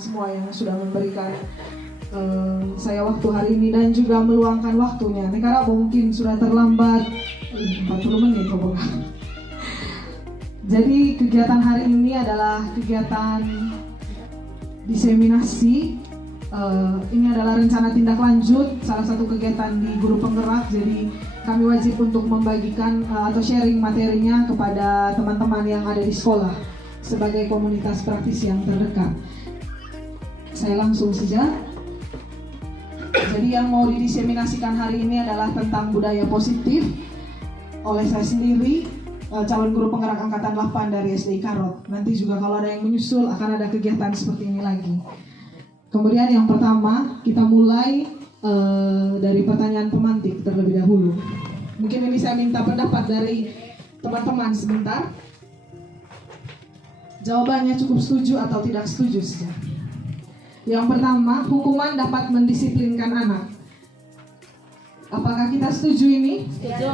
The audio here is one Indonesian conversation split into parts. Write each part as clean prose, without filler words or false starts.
semua yang sudah memberikan saya waktu hari ini dan juga meluangkan waktunya. Karena mungkin sudah terlambat 40 menit pokoknya. Jadi kegiatan hari ini adalah kegiatan diseminasi. Ini adalah rencana tindak lanjut salah satu kegiatan di Guru Penggerak. Jadi kami wajib untuk membagikan atau sharing materinya kepada teman-teman yang ada di sekolah sebagai komunitas praktis yang terdekat. Saya langsung saja. Jadi yang mau didiseminasikan hari ini adalah tentang budaya positif oleh saya sendiri, calon guru penggerak angkatan 8 dari SDI Karot. Nanti juga kalau ada yang menyusul akan ada kegiatan seperti ini lagi. Kemudian yang pertama kita mulai dari pertanyaan pemantik terlebih dahulu. Mungkin ini saya minta pendapat dari teman-teman sebentar. Jawabannya cukup setuju atau tidak setuju saja. Yang pertama, hukuman dapat mendisiplinkan anak. Apakah kita setuju ini? Setuju.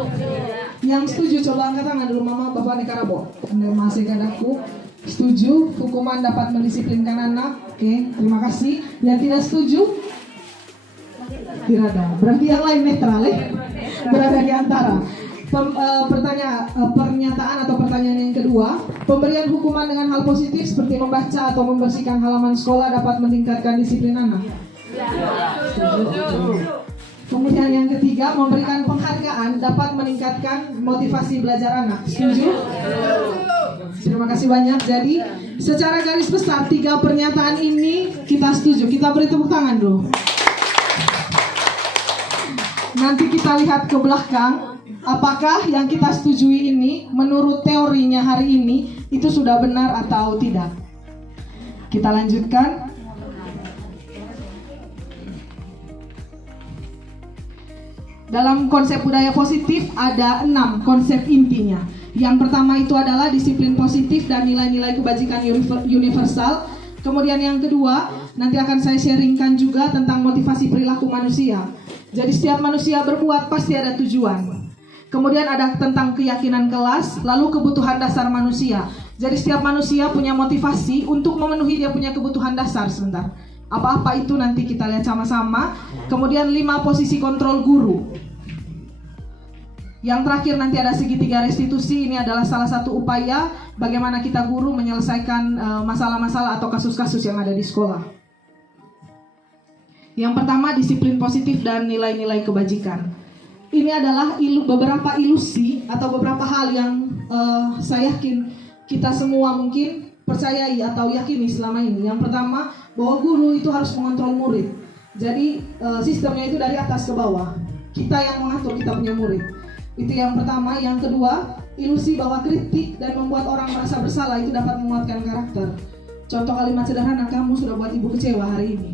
Yang setuju coba angkat tangan dulu, Mama, Bapak, Nekarabo. Anda masih gadaku. Setuju, hukuman dapat mendisiplinkan anak. Oke, terima kasih. Yang tidak setuju? Tidak ada. Berarti yang lain netral, berada di antara. Pernyataan atau pertanyaan yang kedua, pemberian hukuman dengan hal positif seperti membaca atau membersihkan halaman sekolah dapat meningkatkan disiplin anak. Kemudian yang ketiga, memberikan penghargaan dapat meningkatkan motivasi belajar anak. Setuju? Terima kasih banyak. Jadi secara garis besar 3 pernyataan ini kita setuju. Kita beri tepuk tangan dulu. Nanti kita lihat ke belakang. Apakah yang kita setujui ini menurut teorinya hari ini itu sudah benar atau tidak? Kita lanjutkan. Dalam konsep budaya positif ada 6 konsep intinya. Yang pertama itu adalah disiplin positif dan nilai-nilai kebajikan universal. Kemudian yang kedua, nanti akan saya sharingkan juga tentang motivasi perilaku manusia. Jadi setiap manusia berbuat pasti ada tujuan. Kemudian ada tentang keyakinan kelas, lalu kebutuhan dasar manusia. Jadi setiap manusia punya motivasi untuk memenuhi dia punya kebutuhan dasar. Sebentar, apa-apa itu nanti kita lihat sama-sama. Kemudian 5 posisi kontrol guru. Yang terakhir nanti ada segitiga restitusi. Ini adalah salah satu upaya bagaimana kita guru menyelesaikan masalah-masalah atau kasus-kasus yang ada di sekolah. Yang pertama, disiplin positif dan nilai-nilai kebajikan. Ini adalah beberapa ilusi atau beberapa hal yang saya yakin kita semua mungkin percayai atau yakini selama ini. Yang pertama, bahwa guru itu harus mengontrol murid. Jadi sistemnya itu dari atas ke bawah. Kita yang mengatur kita punya murid. Itu yang pertama. Yang kedua, ilusi bahwa kritik dan membuat orang merasa bersalah itu dapat menguatkan karakter. Contoh kalimat sederhana, kamu sudah buat ibu kecewa hari ini.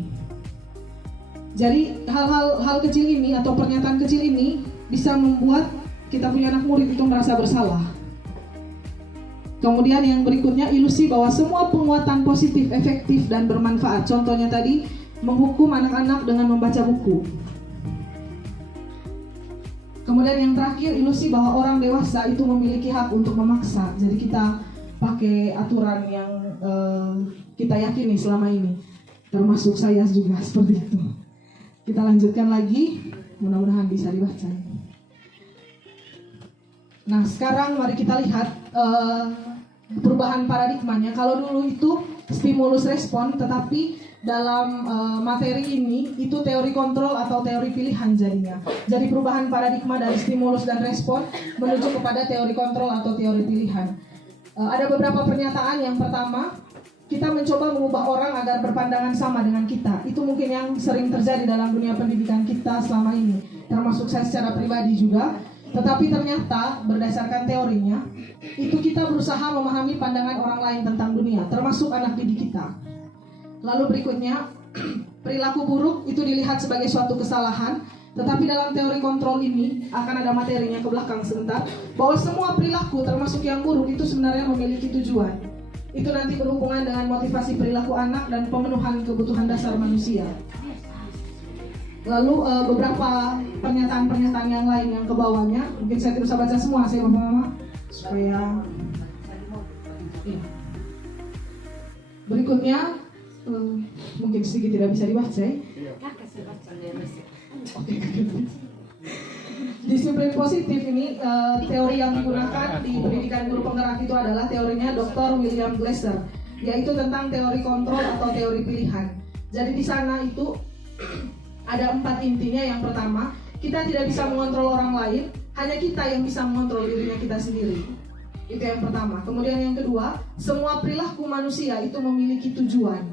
Jadi hal kecil ini atau pernyataan kecil ini bisa membuat kita punya anak murid itu merasa bersalah. Kemudian yang berikutnya, ilusi bahwa semua penguatan positif, efektif, dan bermanfaat. Contohnya tadi, menghukum anak-anak dengan membaca buku. Kemudian yang terakhir, ilusi bahwa orang dewasa itu memiliki hak untuk memaksa. Jadi kita pakai aturan yang kita yakini selama ini. Termasuk saya juga seperti itu. Kita lanjutkan lagi, mudah-mudahan bisa dibaca. Nah, sekarang mari kita lihat perubahan paradigmanya. Kalau dulu itu stimulus respon, tetapi dalam materi ini itu teori kontrol atau teori pilihan jadinya. Jadi perubahan paradigma dari stimulus dan respon menuju kepada teori kontrol atau teori pilihan. Ada beberapa pernyataan. Yang pertama, kita mencoba mengubah orang agar berpandangan sama dengan kita. Itu mungkin yang sering terjadi dalam dunia pendidikan kita selama ini, termasuk saya secara pribadi juga. Tetapi ternyata berdasarkan teorinya, itu kita berusaha memahami pandangan orang lain tentang dunia, termasuk anak didik kita. Lalu berikutnya, perilaku buruk itu dilihat sebagai suatu kesalahan. Tetapi dalam teori kontrol ini, akan ada materinya ke belakang sebentar, bahwa semua perilaku termasuk yang buruk itu sebenarnya memiliki tujuan. Itu nanti berhubungan dengan motivasi perilaku anak dan pemenuhan kebutuhan dasar manusia. Lalu beberapa pernyataan-pernyataan yang lain yang ke bawahnya, mungkin saya tidak bisa baca semua, saya bapak-bapak, supaya berikutnya, Mungkin sedikit tidak bisa dibaca ya. Oke. Disiplin positif ini teori yang digunakan di pendidikan guru penggerak itu adalah teorinya Dr. William Glasser, yaitu tentang teori kontrol atau teori pilihan. Jadi di sana itu ada 4 intinya. Yang pertama, kita tidak bisa mengontrol orang lain, hanya kita yang bisa mengontrol dirinya kita sendiri. Itu yang pertama. Kemudian yang kedua, semua perilaku manusia itu memiliki tujuan.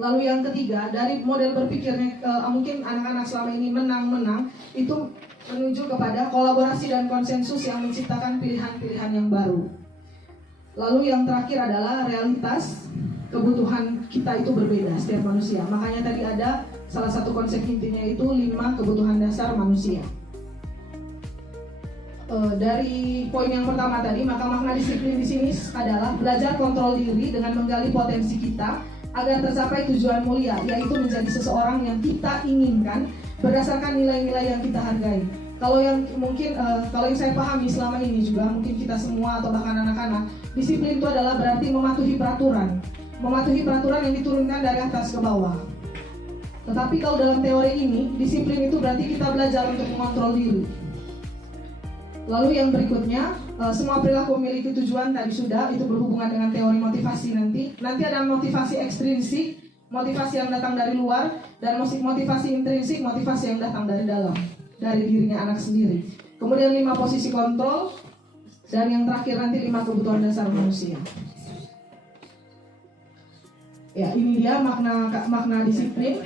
Lalu yang ketiga, dari model berpikirnya mungkin anak-anak selama ini menang-menang itu menuju kepada kolaborasi dan konsensus yang menciptakan pilihan-pilihan yang baru. Lalu yang terakhir adalah realitas kebutuhan kita itu berbeda setiap manusia. Makanya tadi ada salah satu konsep intinya itu 5 kebutuhan dasar manusia. Dari poin yang pertama tadi, maka makna disiplin di sini adalah belajar kontrol diri dengan menggali potensi kita agar tercapai tujuan mulia, yaitu menjadi seseorang yang kita inginkan berdasarkan nilai-nilai yang kita hargai. Kalau yang mungkin kalau yang saya pahami selama ini juga, mungkin kita semua atau bahkan anak-anak, disiplin itu adalah berarti mematuhi peraturan yang diturunkan dari atas ke bawah. Tetapi kalau dalam teori ini, disiplin itu berarti kita belajar untuk mengontrol diri. Lalu yang berikutnya, semua perilaku memiliki tujuan, tadi sudah, itu berhubungan dengan teori motivasi nanti. Nanti ada motivasi ekstrinsik, motivasi yang datang dari luar, dan motivasi intrinsik, motivasi yang datang dari dalam, dari dirinya anak sendiri. Kemudian 5 posisi kontrol, dan yang terakhir nanti 5 kebutuhan dasar manusia. Ya, ini dia makna disiplin.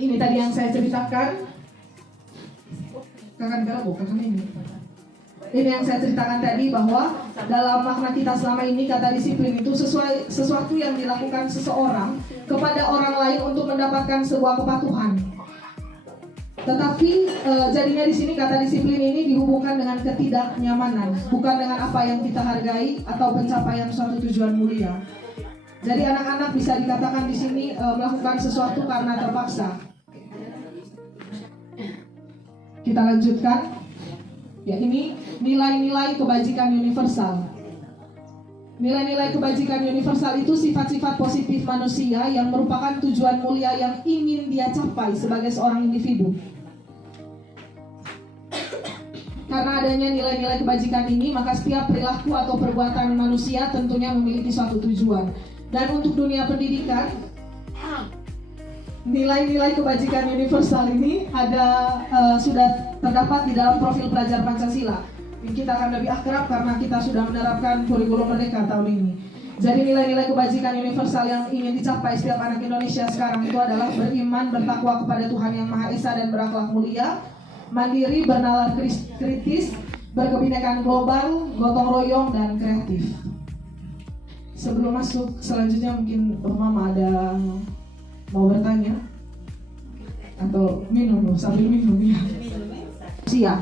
Ini tadi yang saya ceritakan. Ini yang saya ceritakan tadi, bahwa dalam makna kita selama ini, kata disiplin itu sesuatu yang dilakukan seseorang kepada orang lain untuk mendapatkan sebuah kepatuhan. Tetapi jadinya di sini kata disiplin ini dihubungkan dengan ketidaknyamanan, bukan dengan apa yang kita hargai atau pencapaian suatu tujuan mulia. Jadi anak-anak bisa dikatakan di sini melakukan sesuatu karena terpaksa. Kita lanjutkan. Ya, ini nilai-nilai kebajikan universal. Nilai-nilai kebajikan universal itu sifat-sifat positif manusia yang merupakan tujuan mulia yang ingin dia capai sebagai seorang individu. Karena adanya nilai-nilai kebajikan ini, maka setiap perilaku atau perbuatan manusia tentunya memiliki suatu tujuan. Dan untuk dunia pendidikan, nilai-nilai kebajikan universal ini sudah terdapat di dalam profil pelajar Pancasila. Kita akan lebih akrab karena kita sudah menerapkan kurikulum Merdeka tahun ini. Jadi nilai-nilai kebajikan universal yang ingin dicapai setiap anak Indonesia sekarang itu adalah beriman, bertakwa kepada Tuhan Yang Maha Esa dan berakhlak mulia, mandiri, bernalar kritis, berkebinekaan global, gotong royong, dan kreatif. Sebelum masuk selanjutnya, mungkin Mama ada mau bertanya atau minum sambil minum ya. Siap.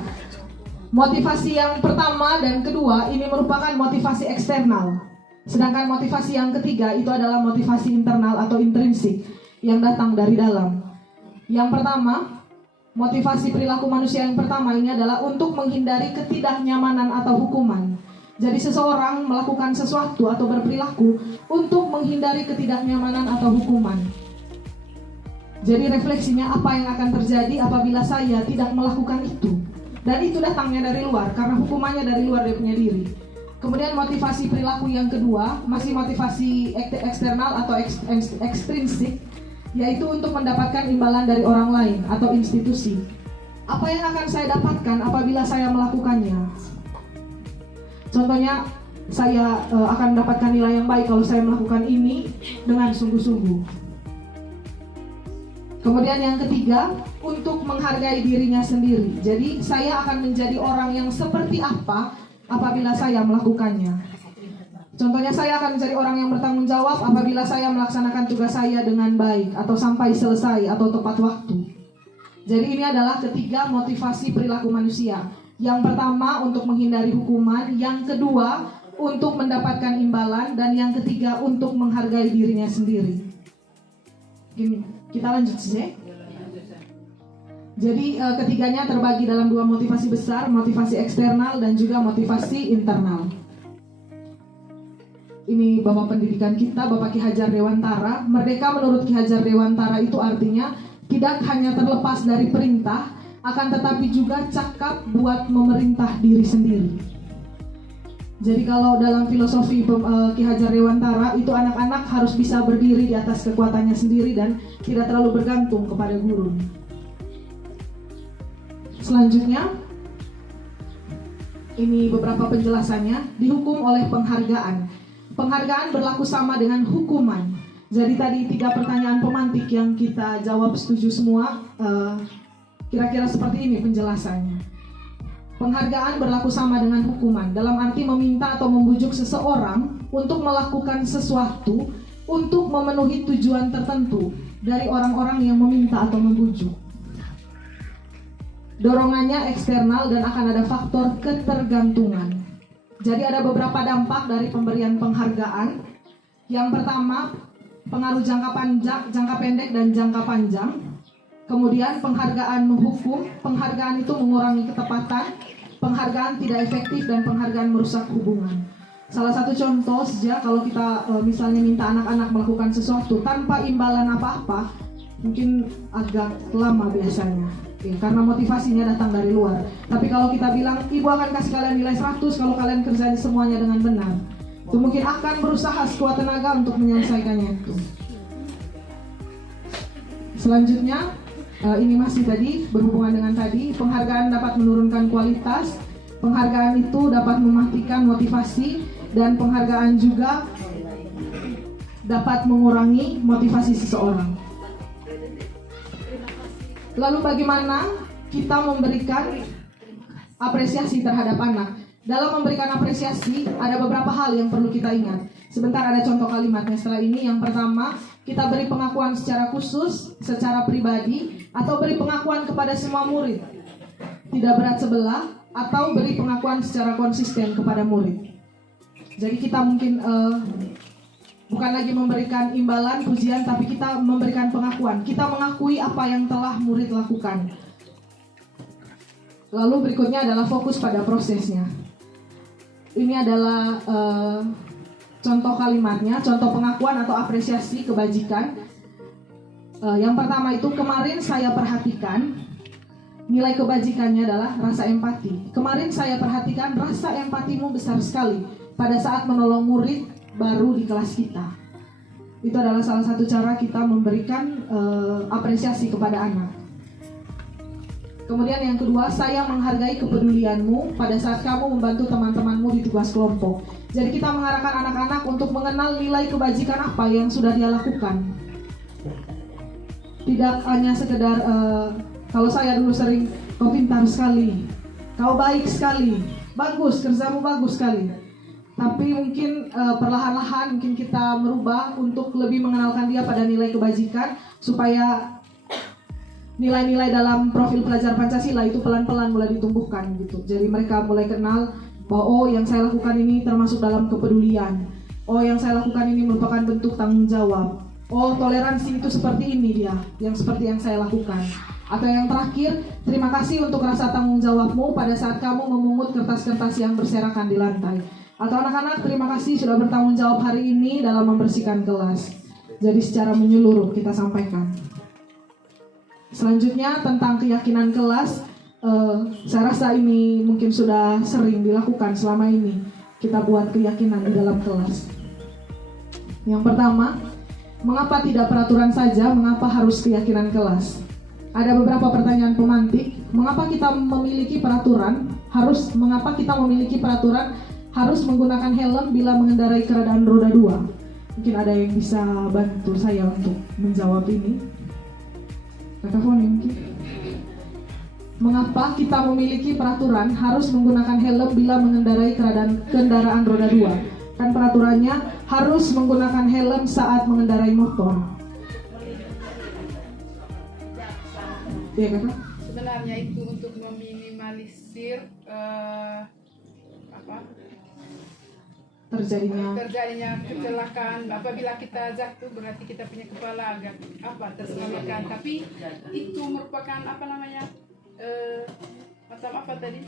Motivasi yang pertama dan kedua ini merupakan motivasi eksternal. Sedangkan motivasi yang ketiga itu adalah motivasi internal atau intrinsik yang datang dari dalam. Yang pertama, motivasi perilaku manusia yang pertama ini adalah untuk menghindari ketidaknyamanan atau hukuman. Jadi seseorang melakukan sesuatu atau berperilaku untuk menghindari ketidaknyamanan atau hukuman. Jadi refleksinya apa yang akan terjadi apabila saya tidak melakukan itu. Dan itu datangnya dari luar, karena hukumannya dari luar dia punya diri. Kemudian motivasi perilaku yang kedua, masih motivasi eksternal atau ekstrinsik, yaitu untuk mendapatkan imbalan dari orang lain atau institusi. Apa yang akan saya dapatkan apabila saya melakukannya? Contohnya, saya akan mendapatkan nilai yang baik kalau saya melakukan ini dengan sungguh-sungguh. Kemudian yang ketiga, untuk menghargai dirinya sendiri. Jadi saya akan menjadi orang yang seperti apa apabila saya melakukannya. Contohnya, saya akan menjadi orang yang bertanggung jawab apabila saya melaksanakan tugas saya dengan baik atau sampai selesai atau tepat waktu. Jadi ini adalah ketiga motivasi perilaku manusia. Yang pertama untuk menghindari hukuman, yang kedua untuk mendapatkan imbalan, dan yang ketiga untuk menghargai dirinya sendiri. Gini, kita lanjut saja. Jadi ketiganya terbagi dalam dua motivasi besar, motivasi eksternal dan juga motivasi internal. ini Bapak pendidikan kita, Bapak Ki Hajar Dewantara. Merdeka menurut Ki Hajar Dewantara itu artinya tidak hanya terlepas dari perintah, akan tetapi juga cakap buat memerintah diri sendiri. Jadi kalau dalam filosofi Ki Hajar Dewantara itu anak-anak harus bisa berdiri di atas kekuatannya sendiri dan tidak terlalu bergantung kepada guru. Selanjutnya, ini beberapa penjelasannya. Dihukum oleh penghargaan. Penghargaan berlaku sama dengan hukuman. Jadi tadi 3 pertanyaan pemantik yang kita jawab setuju semua, kira-kira seperti ini penjelasannya. Penghargaan berlaku sama dengan hukuman, dalam arti meminta atau membujuk seseorang untuk melakukan sesuatu untuk memenuhi tujuan tertentu dari orang-orang yang meminta atau membujuk. Dorongannya eksternal dan akan ada faktor ketergantungan. Jadi ada beberapa dampak dari pemberian penghargaan. Yang pertama, pengaruh jangka pendek dan jangka panjang. Kemudian penghargaan menghukum, penghargaan itu mengurangi ketepatan, penghargaan tidak efektif, dan penghargaan merusak hubungan. Salah satu contoh saja, kalau kita misalnya minta anak-anak melakukan sesuatu tanpa imbalan apa-apa, mungkin agak lama biasanya, karena motivasinya datang dari luar. Tapi kalau kita bilang, ibu akan kasih kalian nilai 100 kalau kalian kerjain semuanya dengan benar, itu mungkin akan berusaha sekuat tenaga untuk menyelesaikannya itu. Selanjutnya, ini masih tadi berhubungan dengan tadi, penghargaan dapat menurunkan kualitas, penghargaan itu dapat mematikan motivasi, dan penghargaan juga dapat mengurangi motivasi seseorang. Lalu bagaimana kita memberikan apresiasi terhadap anak? Dalam memberikan apresiasi, ada beberapa hal yang perlu kita ingat. Sebentar, ada contoh kalimatnya setelah ini. Yang pertama, kita beri pengakuan secara khusus, secara pribadi, atau beri pengakuan kepada semua murid. Tidak berat sebelah, atau beri pengakuan secara konsisten kepada murid. Jadi kita mungkin bukan lagi memberikan imbalan, pujian, tapi kita memberikan pengakuan. Kita mengakui apa yang telah murid lakukan. Lalu berikutnya adalah fokus pada prosesnya. Ini adalah contoh kalimatnya, contoh pengakuan atau apresiasi kebajikan. Yang pertama itu, kemarin saya perhatikan, nilai kebajikannya adalah rasa empati. Kemarin saya perhatikan rasa empatimu besar sekali pada saat menolong murid baru di kelas kita. Itu adalah salah satu cara kita memberikan apresiasi kepada anak. Kemudian yang kedua, saya menghargai kepedulianmu pada saat kamu membantu teman-temanmu di tugas kelompok. Jadi kita mengarahkan anak-anak untuk mengenal nilai kebajikan apa yang sudah dia lakukan. Tidak hanya sekedar, kalau saya dulu sering, kau pintar sekali, kau baik sekali, bagus, kerjamu bagus sekali. Tapi mungkin perlahan-lahan mungkin kita merubah untuk lebih mengenalkan dia pada nilai kebajikan, supaya nilai-nilai dalam profil pelajar Pancasila itu pelan-pelan mulai ditumbuhkan gitu. Jadi mereka mulai kenal bahwa oh, yang saya lakukan ini termasuk dalam kepedulian. Oh, yang saya lakukan ini merupakan bentuk tanggung jawab. Oh, toleransi itu seperti ini dia, yang seperti yang saya lakukan. Atau yang terakhir, terima kasih untuk rasa tanggung jawabmu pada saat kamu memungut kertas-kertas yang berserakan di lantai. Atau anak-anak, terima kasih sudah bertanggung jawab hari ini dalam membersihkan kelas. Jadi secara menyeluruh kita sampaikan. Selanjutnya tentang keyakinan kelas, saya rasa ini mungkin sudah sering dilakukan selama ini. Kita buat keyakinan di dalam kelas. Yang pertama, mengapa tidak peraturan saja, mengapa harus keyakinan kelas? Ada beberapa pertanyaan pemantik. Mengapa kita memiliki peraturan harus menggunakan helm bila mengendarai kendaraan roda 2? Mungkin ada yang bisa bantu saya untuk menjawab ini. Mengapa kita memiliki peraturan harus menggunakan helm bila mengendarai kendaraan roda 2? Kan peraturannya harus menggunakan helm saat mengendarai motor. Iya, Kakak? Sebenarnya itu untuk meminimalisir terjadinya kecelakaan. Apabila kita jatuh berarti kita punya kepala agak terselamatkan. Tapi itu merupakan macam apa tadi?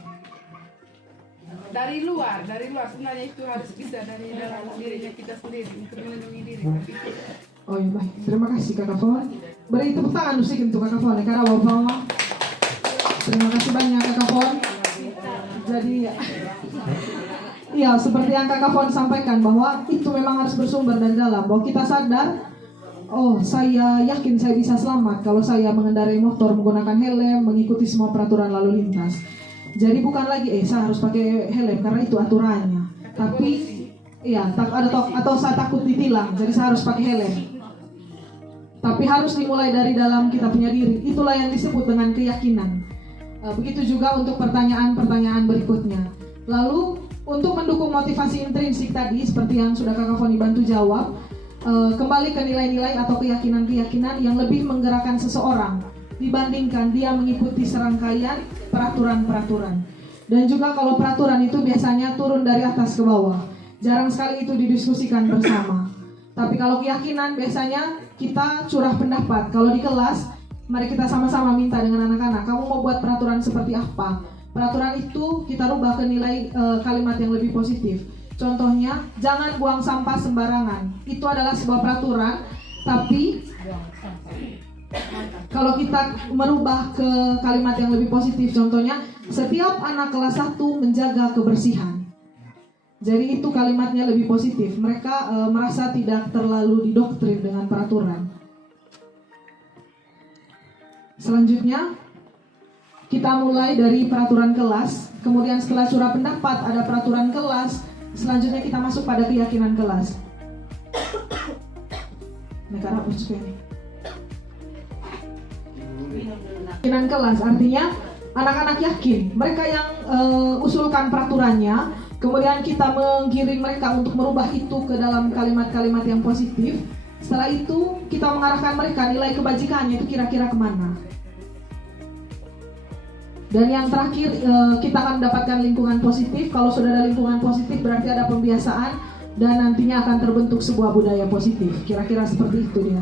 dari luar sebenarnya itu harus bisa dari dalam dirinya kita sendiri untuk melindungi diri. Tapi Oh iya baik, terima kasih Kakak Fon. Beri tepuk tangan musik untuk Kakak Fon, karena Bapak. Terima kasih banyak Kakak Fon. Jadi iya, seperti yang Kakak Fon sampaikan bahwa itu memang harus bersumber dari dalam. Bahwa kita sadar, oh saya yakin saya bisa selamat kalau saya mengendarai motor menggunakan helm, mengikuti semua peraturan lalu lintas. Jadi bukan lagi saya harus pakai helm karena itu aturannya. Tapi iya, atau saya takut ditilang, jadi saya harus pakai helm. Tapi harus dimulai dari dalam kita punya diri. Itulah yang disebut dengan keyakinan. Begitu juga untuk pertanyaan-pertanyaan berikutnya. Lalu untuk mendukung motivasi intrinsik tadi, seperti yang sudah Kakak Foni bantu jawab, kembali ke nilai-nilai atau keyakinan-keyakinan yang lebih menggerakkan seseorang dibandingkan dia mengikuti serangkaian peraturan-peraturan. Dan juga kalau peraturan itu biasanya turun dari atas ke bawah, jarang sekali itu didiskusikan bersama. Tapi kalau keyakinan biasanya kita curah pendapat. Kalau di kelas, mari kita sama-sama minta dengan anak-anak, kamu mau buat peraturan seperti apa? Peraturan itu kita rubah ke nilai kalimat yang lebih positif. Contohnya, jangan buang sampah sembarangan. Itu adalah sebuah peraturan, tapi kalau kita merubah ke kalimat yang lebih positif, contohnya, setiap anak kelas 1 menjaga kebersihan. Jadi itu kalimatnya lebih positif. Mereka merasa tidak terlalu didoktrin dengan peraturan. Selanjutnya, kita mulai dari peraturan kelas, kemudian setelah curah pendapat ada peraturan kelas, selanjutnya kita masuk pada keyakinan kelas. Keyakinan kelas artinya anak-anak yakin, mereka yang usulkan peraturannya, kemudian kita menggiring mereka untuk merubah itu ke dalam kalimat-kalimat yang positif. Setelah itu kita mengarahkan mereka nilai kebajikannya itu kira-kira kemana. Dan yang terakhir kita akan mendapatkan lingkungan positif. Kalau sudah ada lingkungan positif berarti ada pembiasaan dan nantinya akan terbentuk sebuah budaya positif. Kira-kira seperti itu dia.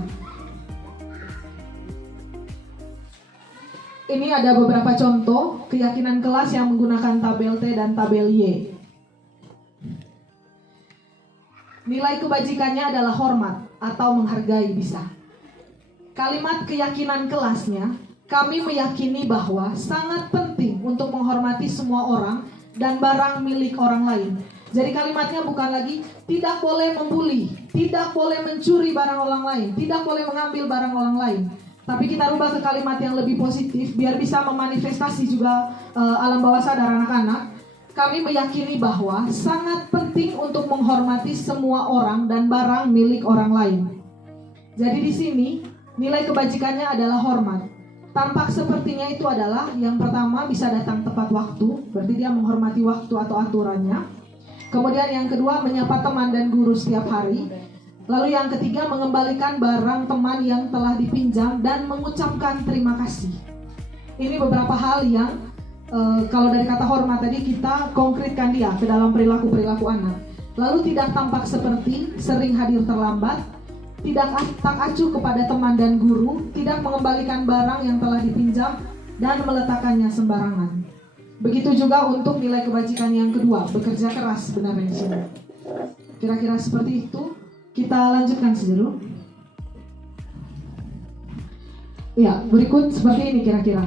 Ini ada beberapa contoh keyakinan kelas yang menggunakan tabel T dan tabel Y. Nilai kebajikannya adalah hormat atau menghargai bisa. Kalimat keyakinan kelasnya, kami meyakini bahwa sangat penting untuk menghormati semua orang dan barang milik orang lain. Jadi kalimatnya bukan lagi tidak boleh membuli, tidak boleh mencuri barang orang lain, tidak boleh mengambil barang orang lain. Tapi kita rubah ke kalimat yang lebih positif biar bisa memanifestasi juga alam bawah sadar anak-anak. Kami meyakini bahwa sangat penting untuk menghormati semua orang dan barang milik orang lain. Jadi di sini nilai kebajikannya adalah hormat. Tampak sepertinya itu adalah yang pertama bisa datang tepat waktu, berarti dia menghormati waktu atau aturannya. Kemudian yang kedua menyapa teman dan guru setiap hari. Lalu yang ketiga mengembalikan barang teman yang telah dipinjam dan mengucapkan terima kasih. Ini beberapa hal yang kalau dari kata hormat tadi kita konkretkan dia ke dalam perilaku-perilaku anak. Lalu tidak tampak seperti sering hadir terlambat, tidak tak acuh kepada teman dan guru, tidak mengembalikan barang yang telah dipinjam dan meletakkannya sembarangan. Begitu juga untuk nilai kebajikan yang kedua, bekerja keras sebenarnya di sini. Kira-kira seperti itu. Kita lanjutkan saja dulu. Ya, berikut seperti ini kira-kira.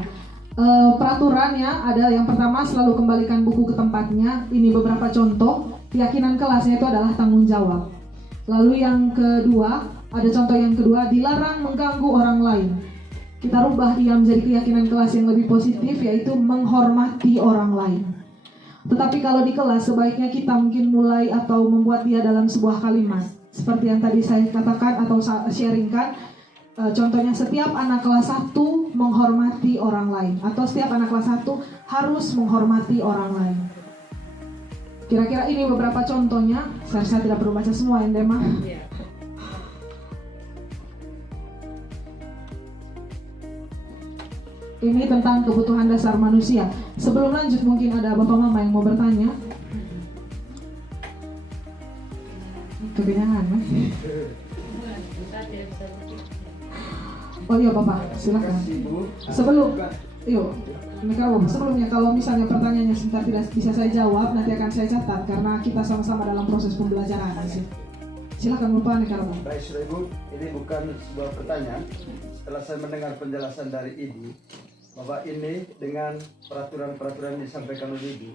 Peraturannya ada yang pertama selalu kembalikan buku ke tempatnya. Ini beberapa contoh. Keyakinan kelasnya itu adalah tanggung jawab. Lalu yang kedua, ada contoh yang kedua, dilarang mengganggu orang lain. Kita rubah dia menjadi keyakinan kelas yang lebih positif, yaitu menghormati orang lain. Tetapi kalau di kelas sebaiknya kita mungkin mulai atau membuat dia dalam sebuah kalimat. Seperti yang tadi saya katakan atau sharingkan, contohnya setiap anak kelas 1 menghormati orang lain. Atau setiap anak kelas 1 harus menghormati orang lain. Kira-kira ini beberapa contohnya. Saya tidak perlu baca semua yang demah. Ini tentang kebutuhan dasar manusia. Sebelum lanjut mungkin ada bapak mama yang mau bertanya. Kebenangan, Mas. Oh iya bapak, silakan. Yuk, sebelumnya kalau misalnya pertanyaannya sebentar tidak bisa saya jawab, nanti akan saya catat karena kita sama-sama dalam proses pembelajaran. Silakan Bapak Nekarwo. Baik, Sudah Ibu, ini bukan sebuah pertanyaan. Setelah saya mendengar penjelasan dari Ibu, bahwa ini dengan peraturan-peraturan yang disampaikan oleh Ibu,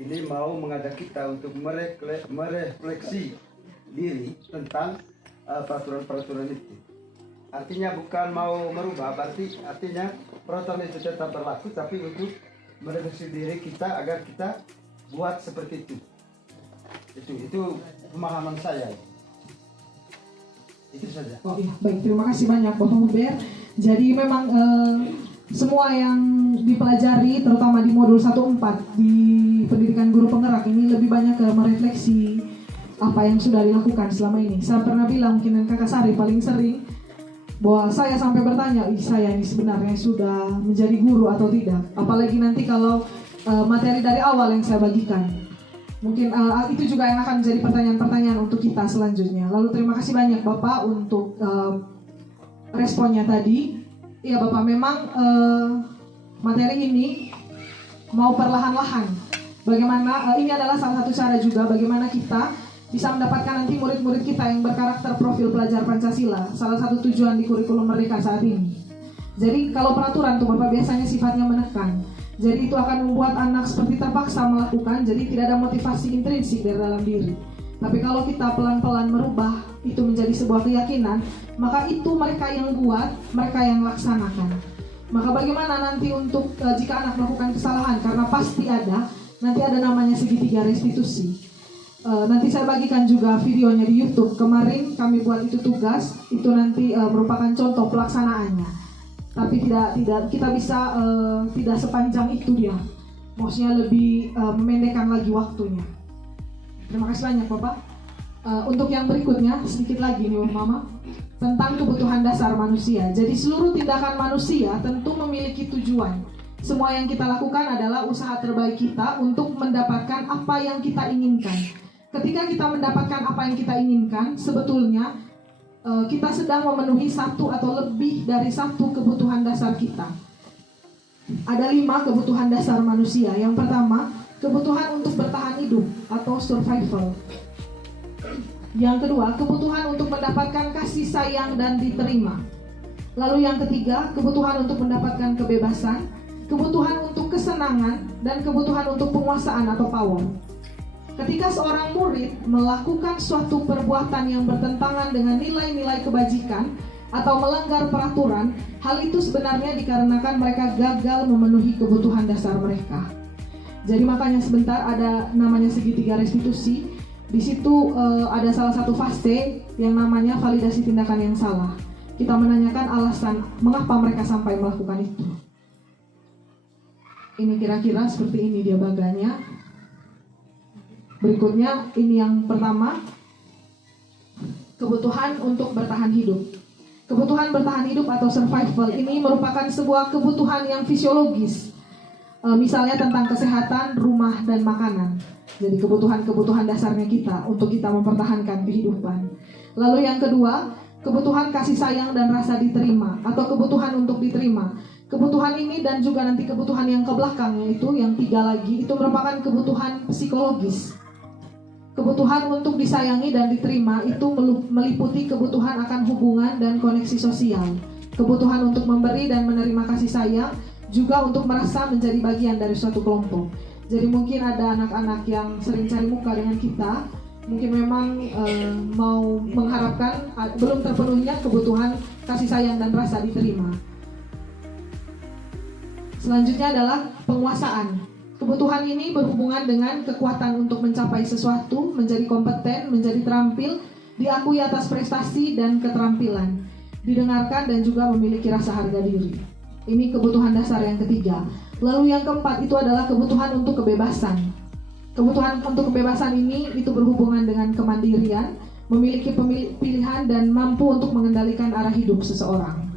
ini mau mengajak kita untuk merefleksi diri tentang peraturan-peraturan itu. Artinya bukan mau merubah, berarti artinya peraturan itu tetap berlaku, tapi untuk merefleksi diri kita agar kita buat seperti itu. Itu pemahaman saya. Itu saja. Oh iya, baik, terima kasih banyak Bapak Huber. Jadi memang semua yang dipelajari terutama di modul 1.4 di pendidikan guru penggerak ini lebih banyak ke merefleksi apa yang sudah dilakukan selama ini. Saya pernah bilang mungkin Kakak Sari paling sering bahwa saya sampai bertanya, saya ini sebenarnya sudah menjadi guru atau tidak. Apalagi nanti kalau materi dari awal yang saya bagikan. Mungkin itu juga yang akan menjadi pertanyaan-pertanyaan untuk kita selanjutnya. Lalu terima kasih banyak Bapak untuk responnya tadi. Iya Bapak, memang materi ini mau perlahan-lahan. Bagaimana, ini adalah salah satu cara juga bagaimana kita bisa mendapatkan nanti murid-murid kita yang berkarakter profil pelajar Pancasila. Salah satu tujuan di kurikulum Merdeka saat ini. Jadi kalau peraturan tuh Bapak biasanya sifatnya menekan. Jadi itu akan membuat anak seperti terpaksa melakukan. Jadi tidak ada motivasi intrinsik dari dalam diri. Tapi kalau kita pelan-pelan merubah itu menjadi sebuah keyakinan, maka itu mereka yang buat, mereka yang laksanakan. Maka bagaimana nanti untuk jika anak melakukan kesalahan, karena pasti ada, nanti ada namanya segitiga restitusi. Nanti saya bagikan juga videonya di YouTube. Kemarin kami buat itu tugas, itu nanti merupakan contoh pelaksanaannya. Tapi tidak kita bisa tidak sepanjang itu dia. Maksudnya lebih memendekkan lagi waktunya. Terima kasih banyak Bapak. Untuk yang berikutnya sedikit lagi nih Mama tentang kebutuhan dasar manusia. Jadi seluruh tindakan manusia tentu memiliki tujuan. Semua yang kita lakukan adalah usaha terbaik kita untuk mendapatkan apa yang kita inginkan. Ketika kita mendapatkan apa yang kita inginkan, sebetulnya kita sedang memenuhi satu atau lebih dari satu kebutuhan dasar kita. Ada 5 kebutuhan dasar manusia. Yang pertama, kebutuhan untuk bertahan hidup atau survival. Yang kedua, kebutuhan untuk mendapatkan kasih sayang dan diterima. Lalu yang ketiga, kebutuhan untuk mendapatkan kebebasan, kebutuhan untuk kesenangan, dan kebutuhan untuk penguasaan atau power. Ketika seorang murid melakukan suatu perbuatan yang bertentangan dengan nilai-nilai kebajikan atau melanggar peraturan, hal itu sebenarnya dikarenakan mereka gagal memenuhi kebutuhan dasar mereka. Jadi makanya sebentar ada namanya segitiga restitusi. Di situ ada salah satu fase yang namanya validasi tindakan yang salah. Kita menanyakan alasan mengapa mereka sampai melakukan itu. Ini kira-kira seperti ini dia baganya. Berikutnya, ini yang pertama, kebutuhan untuk bertahan hidup. Kebutuhan bertahan hidup atau survival ini merupakan sebuah kebutuhan yang fisiologis. Misalnya tentang kesehatan, rumah, dan makanan. Jadi kebutuhan-kebutuhan dasarnya kita untuk kita mempertahankan kehidupan. Lalu yang kedua, kebutuhan kasih sayang dan rasa diterima atau kebutuhan untuk diterima. Kebutuhan ini dan juga nanti kebutuhan yang ke belakangnya itu, yang 3 lagi, itu merupakan kebutuhan psikologis. Kebutuhan untuk disayangi dan diterima itu meliputi kebutuhan akan hubungan dan koneksi sosial. Kebutuhan untuk memberi dan menerima kasih sayang, juga untuk merasa menjadi bagian dari suatu kelompok. Jadi mungkin ada anak-anak yang sering cari muka dengan kita, mungkin memang mau mengharapkan belum terpenuhinya kebutuhan kasih sayang dan rasa diterima. Selanjutnya adalah penguasaan. Kebutuhan ini berhubungan dengan kekuatan untuk mencapai sesuatu, menjadi kompeten, menjadi terampil, diakui atas prestasi dan keterampilan, didengarkan dan juga memiliki rasa harga diri. Ini kebutuhan dasar yang ketiga. Lalu yang keempat itu adalah kebutuhan untuk kebebasan. Kebutuhan untuk kebebasan ini itu berhubungan dengan kemandirian, memiliki pilihan dan mampu untuk mengendalikan arah hidup seseorang.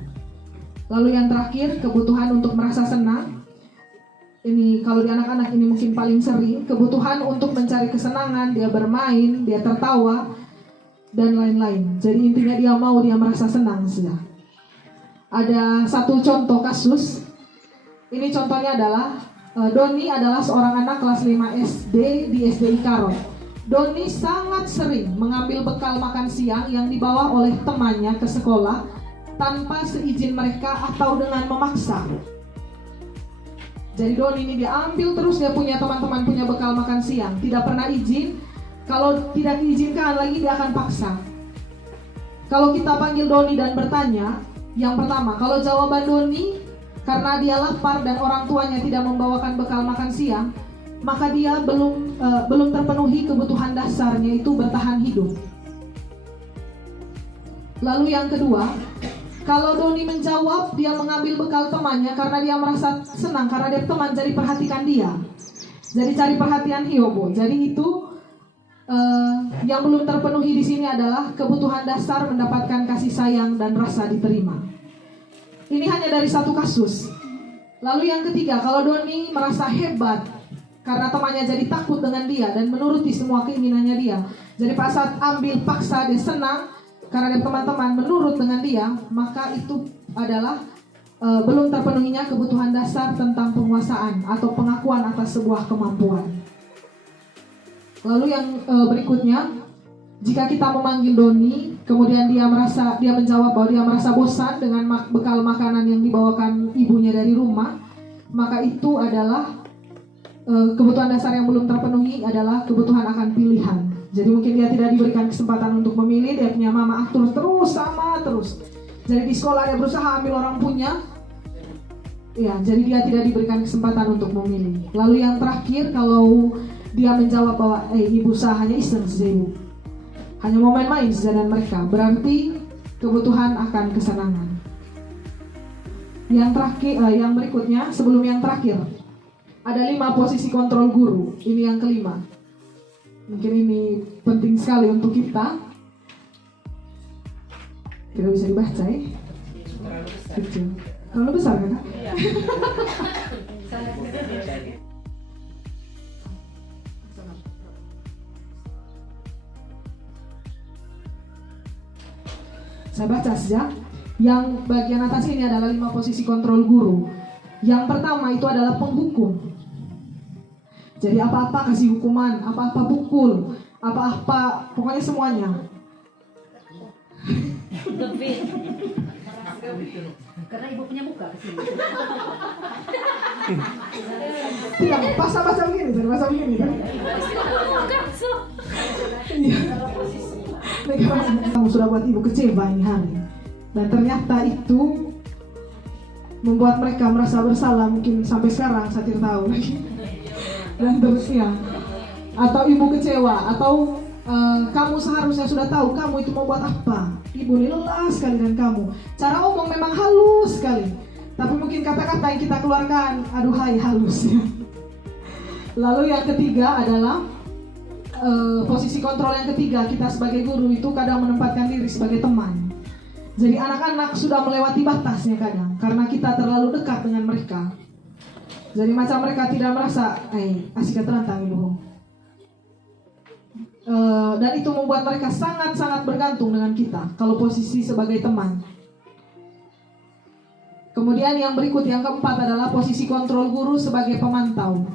Lalu yang terakhir, kebutuhan untuk merasa senang. Ini kalau di anak-anak ini mungkin paling sering, kebutuhan untuk mencari kesenangan, dia bermain, dia tertawa, dan lain-lain. Jadi intinya dia merasa senang saja. Ada satu contoh kasus Ini contohnya adalah Doni adalah seorang anak kelas 5 SD di SDI Karon. Doni sangat sering mengambil bekal makan siang yang dibawa oleh temannya ke sekolah tanpa seizin mereka atau dengan memaksa. Jadi Doni ini dia ambil terus, dia punya teman-teman punya bekal makan siang, tidak pernah izin. Kalau tidak diizinkan lagi dia akan paksa. Kalau kita panggil Doni dan bertanya, yang pertama, kalau jawaban Doni karena dia lapar dan orang tuanya tidak membawakan bekal makan siang, maka dia belum terpenuhi kebutuhan dasarnya, itu bertahan hidup. Lalu yang kedua, kalau Doni menjawab dia mengambil bekal temannya karena dia merasa senang karena dia teman jadi perhatikan dia, jadi cari perhatian Hiobo. Jadi itu yang belum terpenuhi di sini adalah kebutuhan dasar mendapatkan kasih sayang dan rasa diterima. Ini hanya dari satu kasus. Lalu yang ketiga, kalau Doni merasa hebat karena temannya jadi takut dengan dia dan menuruti semua keinginannya dia. Jadi pas saat ambil paksa dia senang karena dia teman-teman menurut dengan dia, maka itu adalah belum terpenuhinya kebutuhan dasar tentang penguasaan atau pengakuan atas sebuah kemampuan. Lalu yang berikutnya, jika kita memanggil Doni, kemudian dia menjawab bahwa dia merasa bosan dengan bekal makanan yang dibawakan ibunya dari rumah, maka itu adalah kebutuhan dasar yang belum terpenuhi adalah kebutuhan akan pilihan. Jadi mungkin dia tidak diberikan kesempatan untuk memilih, dia punya mama atur terus sama terus. Jadi di sekolah dia berusaha ambil orang punya, ya, jadi dia tidak diberikan kesempatan untuk memilih. Lalu yang terakhir, kalau dia menjawab bahwa ibu saya hanya iseng saja ibu, hanya mau main-main saja dengan mereka, berarti kebutuhan akan kesenangan. Yang terakhir, yang berikutnya sebelum yang terakhir, ada 5 posisi kontrol guru. Ini yang kelima. Mungkin ini penting sekali untuk kita. Tidak bisa dibaca ya? Kecil. Terlalu besar kan? Saya baca saja. Yang bagian atas ini adalah 5 posisi kontrol guru. Yang pertama itu adalah penghukum. Jadi apa-apa kasih hukuman, apa-apa pukul, apa-apa, pokoknya semuanya. Karena ibu punya muka ke sini. Tidak, pasang begini. Iya. Kamu sudah buat ibu kecewa ini hari. Dan ternyata itu membuat mereka merasa bersalah mungkin sampai sekarang, saya tidak tahu lagi. Dan terusnya, atau ibu kecewa, atau kamu seharusnya sudah tahu kamu itu mau buat apa. Ibu ini lelah sekali dengan kamu. Cara omong memang halus sekali, tapi mungkin kata-kata yang kita keluarkan, aduhai halus ya. Lalu yang ketiga adalah posisi kontrol yang ketiga, kita sebagai guru itu kadang menempatkan diri sebagai teman. Jadi anak-anak sudah melewati batasnya kadang, karena kita terlalu dekat dengan mereka. Jadi macam mereka tidak merasa, asik terantang ibu. Dan itu membuat mereka sangat-sangat bergantung dengan kita, kalau posisi sebagai teman. Kemudian yang berikut, yang keempat adalah posisi kontrol guru sebagai pemantau.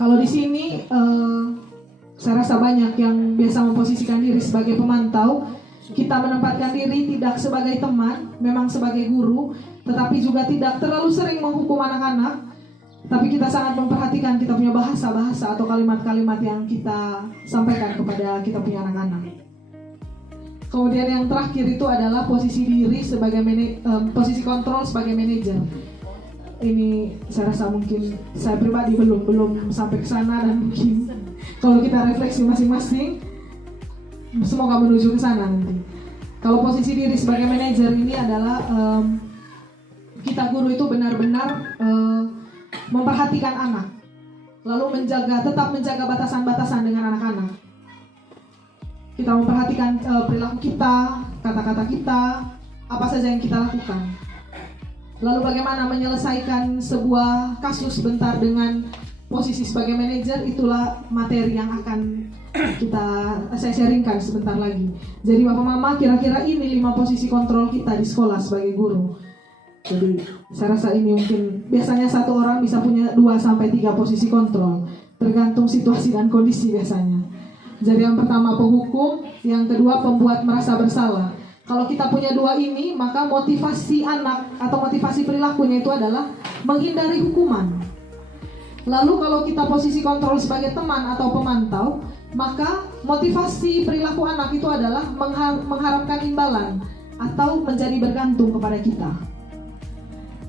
Kalau di sini, saya rasa banyak yang biasa memposisikan diri sebagai pemantau. Kita menempatkan diri tidak sebagai teman, memang sebagai guru, tetapi juga tidak terlalu sering menghukum anak-anak. Tapi kita sangat memperhatikan kita punya bahasa-bahasa atau kalimat-kalimat yang kita sampaikan kepada kita punya anak-anak. Kemudian yang terakhir itu adalah posisi diri sebagai posisi kontrol sebagai manajer. Ini saya rasa mungkin saya pribadi belum sampai ke sana, dan mungkin kalau kita refleksi masing-masing, semoga menuju ke sana nanti. Kalau posisi diri sebagai manajer ini adalah kita guru itu benar-benar memperhatikan anak, lalu tetap menjaga batasan-batasan dengan anak-anak. Kita memperhatikan perilaku kita, kata-kata kita, apa saja yang kita lakukan. Lalu bagaimana menyelesaikan sebuah kasus bentar dengan posisi sebagai manajer, itulah materi yang akan saya sharingkan sebentar lagi. Jadi Bapak Mama, kira-kira ini 5 posisi kontrol kita di sekolah sebagai guru. Jadi saya rasa ini mungkin biasanya satu orang bisa punya 2 sampai 3 posisi kontrol, tergantung situasi dan kondisi biasanya. Jadi yang pertama penghukum, yang kedua pembuat merasa bersalah. Kalau kita punya 2 ini, maka motivasi anak atau motivasi perilakunya itu adalah menghindari hukuman. Lalu kalau kita posisi kontrol sebagai teman atau pemantau, maka motivasi perilaku anak itu adalah mengharapkan imbalan atau menjadi bergantung kepada kita.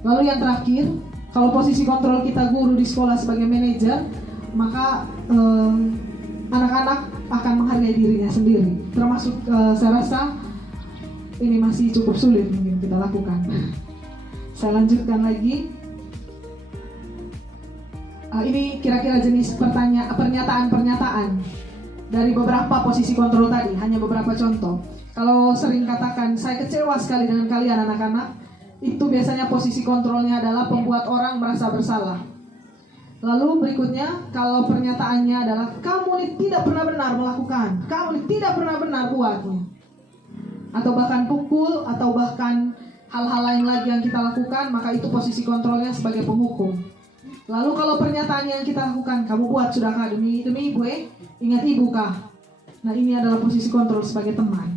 Lalu yang terakhir, kalau posisi kontrol kita guru di sekolah sebagai manajer, maka anak-anak akan menghargai dirinya sendiri. Termasuk saya rasa ini masih cukup sulit mungkin kita lakukan. Saya lanjutkan lagi. Ini kira-kira jenis pernyataan-pernyataan dari beberapa posisi kontrol tadi, hanya beberapa contoh. Kalau sering katakan, saya kecewa sekali dengan kalian anak-anak, itu biasanya posisi kontrolnya adalah pembuat orang merasa bersalah. Lalu berikutnya, kalau pernyataannya adalah, kamu ini tidak pernah benar melakukan, kamu ini tidak pernah benar buatnya. Atau bahkan pukul, atau bahkan hal-hal lain lagi yang kita lakukan, maka itu posisi kontrolnya sebagai penghukum. Lalu kalau pernyataan yang kita lakukan, kamu buat sudahkah demi ibu ingat ibu kah? Nah ini adalah posisi kontrol sebagai teman.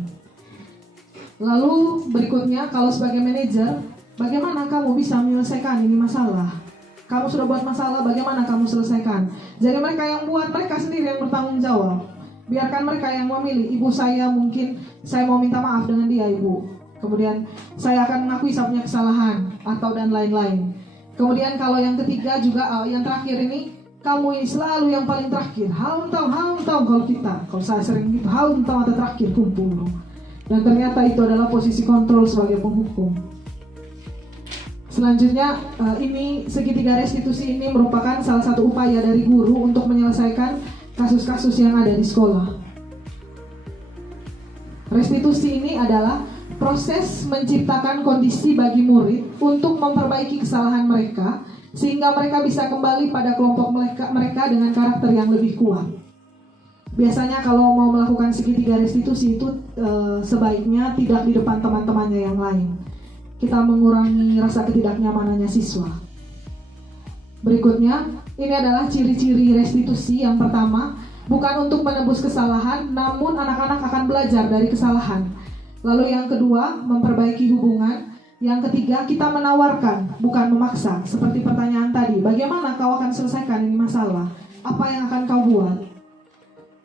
Lalu berikutnya, kalau sebagai manajer, bagaimana kamu bisa menyelesaikan ini masalah? Kamu sudah buat masalah, bagaimana kamu selesaikan? Jadi mereka yang buat, mereka sendiri yang bertanggung jawab. Biarkan mereka yang memilih. Ibu saya mungkin, saya mau minta maaf dengan dia ibu. Kemudian saya akan mengakui saya punya kesalahan, atau dan lain-lain. Kemudian kalau yang ketiga juga, yang terakhir ini, kamu ini selalu yang paling terakhir. Haum tahu kalau saya sering gitu, haum tahu atau terakhir kumpul. Dan ternyata itu adalah posisi kontrol sebagai penghukum. Selanjutnya, ini segitiga restitusi ini merupakan salah satu upaya dari guru untuk menyelesaikan kasus-kasus yang ada di sekolah. Restitusi ini adalah proses menciptakan kondisi bagi murid untuk memperbaiki kesalahan mereka sehingga mereka bisa kembali pada kelompok mereka dengan karakter yang lebih kuat. Biasanya kalau mau melakukan segitiga restitusi itu sebaiknya tidak di depan teman-temannya yang lain. Kita mengurangi rasa ketidaknyamanannya siswa. Berikutnya, ini adalah ciri-ciri restitusi. Yang pertama, bukan untuk menebus kesalahan, namun anak-anak akan belajar dari kesalahan. Lalu yang kedua, memperbaiki hubungan. Yang ketiga, kita menawarkan, bukan memaksa. Seperti pertanyaan tadi, bagaimana kau akan selesaikan ini masalah? Apa yang akan kau buat?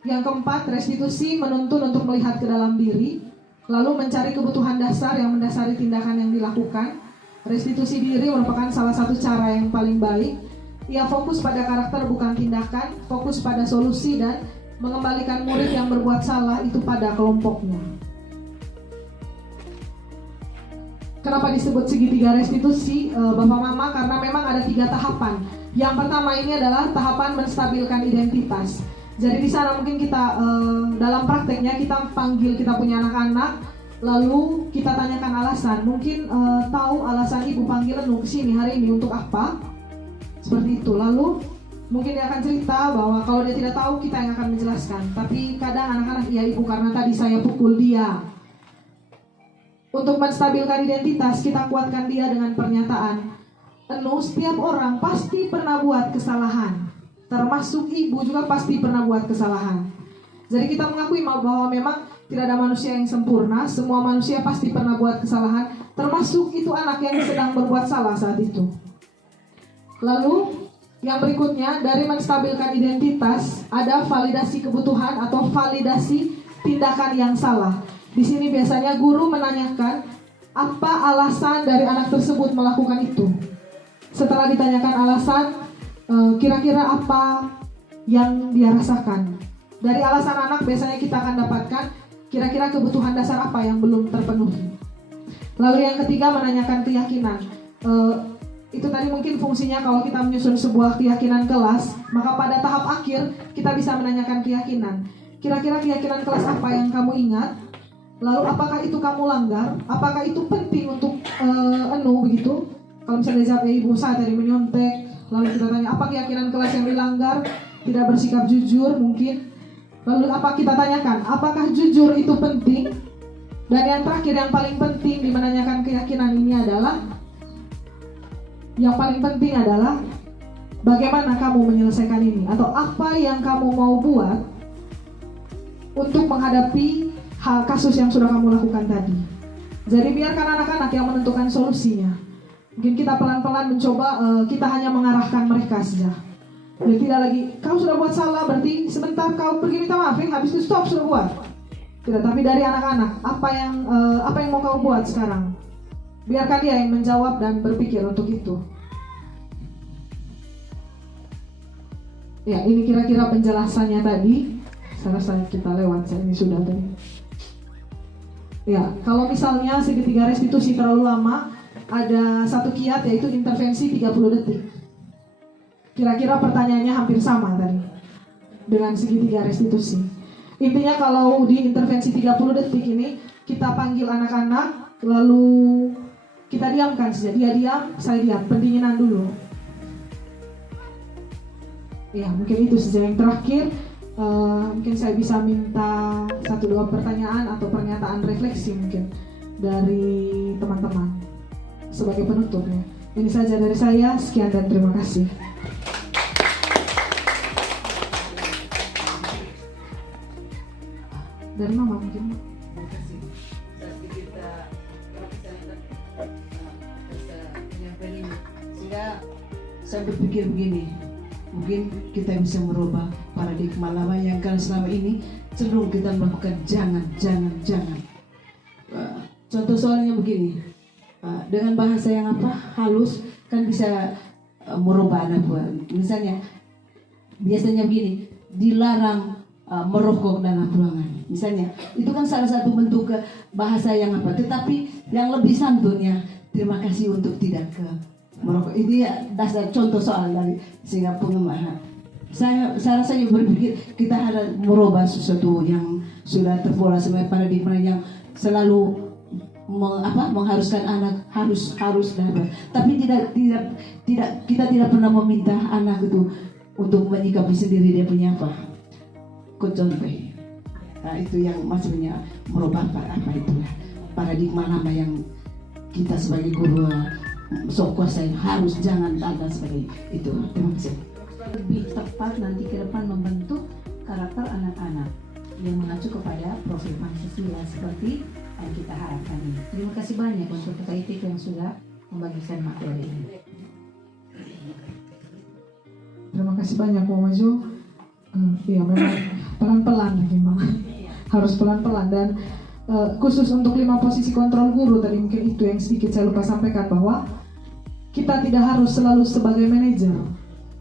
Yang keempat, restitusi menuntun untuk melihat ke dalam diri, lalu mencari kebutuhan dasar yang mendasari tindakan yang dilakukan. Restitusi diri merupakan salah satu cara yang paling baik. Ia fokus pada karakter bukan tindakan, fokus pada solusi dan mengembalikan murid yang berbuat salah itu pada kelompoknya. Kenapa disebut segitiga restitusi, Bapak Mama? Karena memang ada 3 tahapan. Yang pertama ini adalah tahapan menstabilkan identitas. Jadi di sana mungkin kita dalam prakteknya kita panggil kita punya anak-anak, lalu kita tanyakan alasan. Mungkin tahu alasan ibu panggil Enu ke sini hari ini untuk apa? Seperti itu. Lalu mungkin dia akan cerita bahwa kalau dia tidak tahu kita yang akan menjelaskan. Tapi kadang anak-anak, iya ibu karena tadi saya pukul dia. Untuk menstabilkan identitas, kita kuatkan dia dengan pernyataan, Enu, setiap orang pasti pernah buat kesalahan. Termasuk ibu juga pasti pernah buat kesalahan. Jadi kita mengakui bahwa memang tidak ada manusia yang sempurna. Semua manusia pasti pernah buat kesalahan. Termasuk itu anak yang sedang berbuat salah saat itu. Lalu yang berikutnya, dari menstabilkan identitas, ada validasi kebutuhan atau validasi tindakan yang salah. Di sini biasanya guru menanyakan apa alasan dari anak tersebut melakukan itu. Setelah ditanyakan alasan, kira-kira apa yang dia rasakan. Dari alasan anak biasanya kita akan dapatkan kira-kira kebutuhan dasar apa yang belum terpenuhi. Lalu yang ketiga, menanyakan keyakinan. Itu tadi mungkin fungsinya kalau kita menyusun sebuah keyakinan kelas, maka pada tahap akhir kita bisa menanyakan keyakinan. Kira-kira keyakinan kelas apa yang kamu ingat? Lalu apakah itu kamu langgar? Apakah itu penting untuk Enu begitu? Kalau misalnya jawab ibu saya tadi menyontek, lalu kita tanya apa keyakinan kelas yang dilanggar? Tidak bersikap jujur mungkin. Lalu apa kita tanyakan? Apakah jujur itu penting? Dan yang terakhir yang paling penting di menanyakan keyakinan ini adalah Yang paling penting adalah bagaimana kamu menyelesaikan ini, atau apa yang kamu mau buat untuk menghadapi hal kasus yang sudah kamu lakukan tadi. Jadi biarkan anak-anak yang menentukan solusinya. Mungkin kita pelan-pelan mencoba, kita hanya mengarahkan mereka saja. Jadi tidak lagi, kau sudah buat salah, berarti sebentar kau pergi minta maaf, habis itu stop, sudah buat. Tidak, tapi dari anak-anak, apa yang mau kau buat sekarang? Biarkan dia yang menjawab dan berpikir untuk itu. Ya, ini kira-kira penjelasannya tadi. Saya rasa kita lewat, ini sudah tadi. Ya, kalau misalnya segitiga restitusi terlalu lama, ada satu kiat yaitu intervensi 30 detik. Kira-kira pertanyaannya hampir sama tadi dengan segitiga restitusi. Intinya kalau di intervensi 30 detik ini, kita panggil anak-anak, lalu kita diamkan saja. Dia diam, saya diam, pendinginan dulu. Ya, mungkin itu saja yang terakhir. Mungkin saya bisa minta 1-2 pertanyaan atau pernyataan refleksi mungkin dari teman-teman sebagai penutupnya. Ini saja dari saya, sekian dan terima kasih. Dari Mama mungkin. Terima kasih. Kita penyampaian ini. Sehingga saya berpikir begini, mungkin kita bisa merubah paradigma lama yang kan selama ini cenderung kita melakukan jangan. Contoh soalnya begini, dengan bahasa yang halus kan bisa merubah anak buah. Misalnya, biasanya begini, dilarang merokok dalam ruangan. Misalnya, itu kan salah satu bentuk bahasa yang tetapi yang lebih santunnya, terima kasih untuk tidak ke merokok. Ini ya dasar contoh soal dari sehingga pengemahan. Saya rasa berpikir kita harus merubah sesuatu yang sudah terpola sebagai paradigma yang selalu mengharuskan anak harus dapat. Tapi tidak kita tidak pernah meminta anak itu untuk menyikapi sendiri dia punya contoh. Nah, itu yang maksudnya merubah itulah paradigma lama yang kita sebagai guru sok kuasa harus jangan ada sebagai itu. Terima kasih. Lebih tepat nanti ke depan membentuk karakter anak-anak yang mengacu kepada profil Pancasila seperti yang kita harapkan ini. Terima kasih banyak untuk KITIP yang sudah membagikan materi ini. Terima kasih banyak Mama Jo. Ya memang pelan-pelan lagi Mama. Harus pelan-pelan dan khusus untuk 5 posisi kontrol guru tadi mungkin itu yang sedikit saya lupa sampaikan bahwa kita tidak harus selalu sebagai manajer.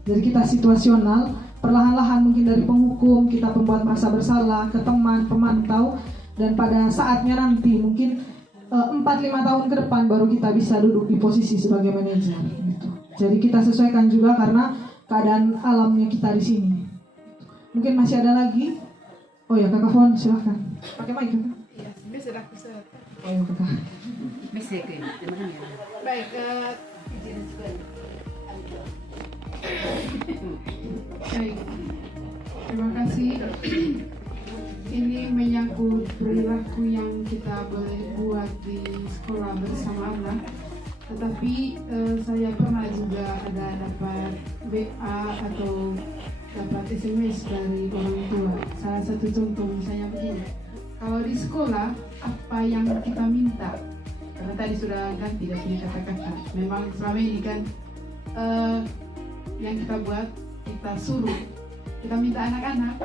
Jadi kita situasional, perlahan-lahan mungkin dari penghukum, kita pembuat merasa bersalah, ke teman, pemantau, dan pada saatnya nanti mungkin 4-5 tahun ke depan baru kita bisa duduk di posisi sebagai manajer. Gitu. Jadi kita sesuaikan juga karena keadaan alamnya kita di sini. Mungkin masih ada lagi? Oh ya Kakak Fon, silahkan. Pakai mic Kakak. Iya, bisa dah bisa. Oh ya Kakak. Baik, baik. Terima kasih. Ini menyangkut perilaku yang kita boleh buat di sekolah bersama anak. Tetapi saya pernah juga ada dapat WA atau dapat SMS dari orang tua. Salah satu contoh misalnya begini. Kalau di sekolah, apa yang kita minta? Karena tadi sudah ganti dari kata-kata. Memang selama ini kan yang kita buat, kita suruh, kita minta anak-anak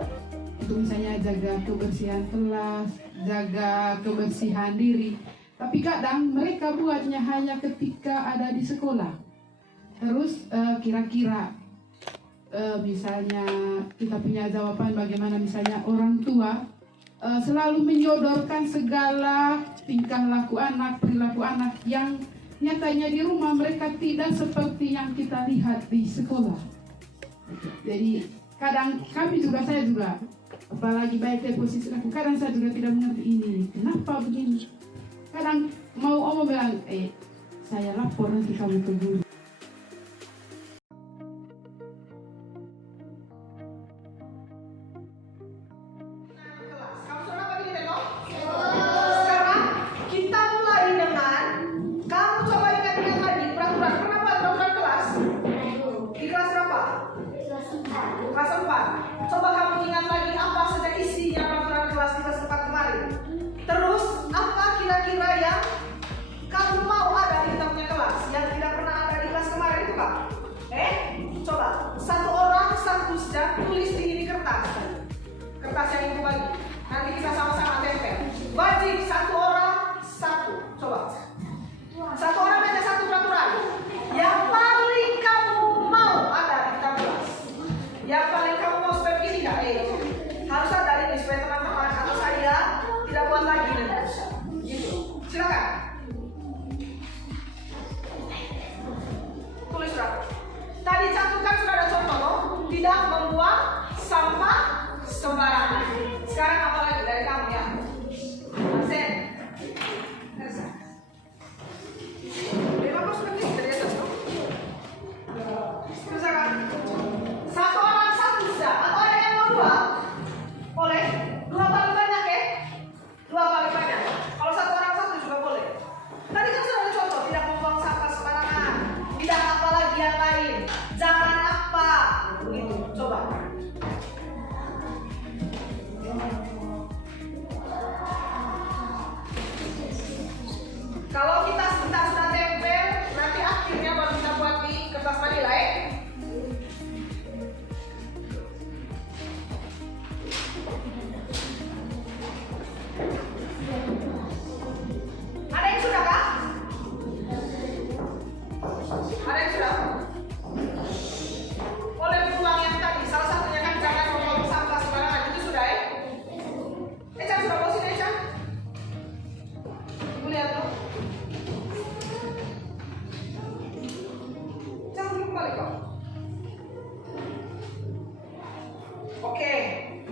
untuk misalnya jaga kebersihan kelas, jaga kebersihan diri. Tapi kadang mereka buatnya hanya ketika ada di sekolah. Terus kira-kira misalnya kita punya jawaban bagaimana misalnya orang tua selalu menyodorkan segala tingkah laku anak, perilaku anak yang nyatanya di rumah mereka tidak seperti yang kita lihat di sekolah. Jadi kadang saya juga apalagi baik dari posisi aku, kadang saya juga tidak mengerti ini kenapa begini. Kadang mau omong bilang saya lapor nanti kamu ke guru. Sekarang kita mulai dengan kamu coba ingat-ingat lagi peraturan. Pernah buat peraturan kelas? Nanti kita sama-sama tempel. Wajib satu orang satu. Coba. Satu orang baca satu peraturan. Yang paling kamu mau ada di kita kelas. Yang paling kamu mau supaya begini nggak? Harus ada ini supaya teman-teman atau saya tidak buat lagi nanti. Gitu. Silakan. Tulis surat. Tadi cantumkan sudah ada contoh loh. Tidak membuang sampah sembarangan. Sekarang apa lagi dari kamu ya? Absen. Bagus penting dari atas tuh. Terus kan? Satu orang satu sudah. Atau ada yang mau dua? Boleh. Dua paling banyak ya? Dua paling banyak. Kalau satu orang satu juga boleh. Tadi kan sudah ada contoh. Tidak membuang sampah sembarangan. Tidak apa lagi yang lain. Jangan apa. Begitu. Coba. Kalau kita sudah tempel, nanti akhirnya baru kita buat di kertas manila ya. Ada yang sudah kah? Ada yang sudah? Boleh ulang yang tadi. Salah satunya kan jangan membuang sampah sembarangan. Itu sudah ya? Eca sudah bawa sini Eca? Ibu lihat tuh. Jangan dulu kembali kok. Oke,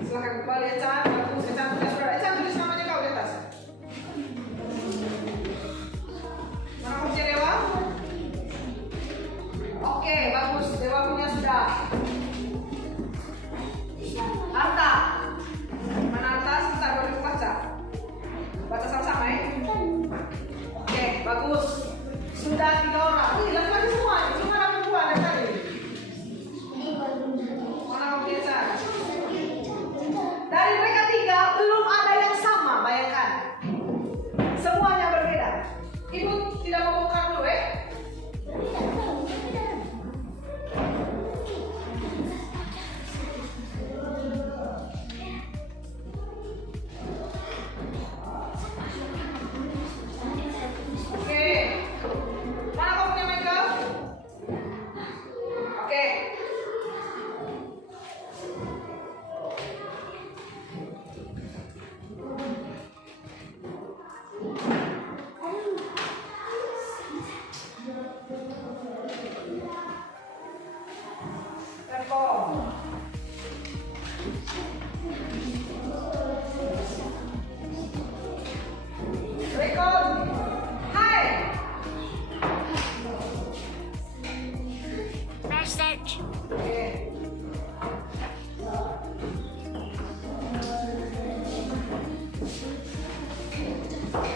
silakan kembali Eca. Bagus, Eca sudah. Eca tulis namanya kau di atas. Mana kunci Dewa? Oke, bagus. Dewa punya sudah. Arta. Mana Arta? Sebentar boleh baca. Baca sama-sama ya. Oke, bagus. Sudah 3 orang. Wih, laki-laki semua. Cuma ada perempuan dari tadi. Mana kamu biasa? Dari mereka 3 belum ada yang sama, bayangkan. Semuanya berbeda. Ibu tidak mau bongkar dulu ya? Oke. Mana kamu punya Michael? Oke. Tempo. Record. Hai. Message. Oke.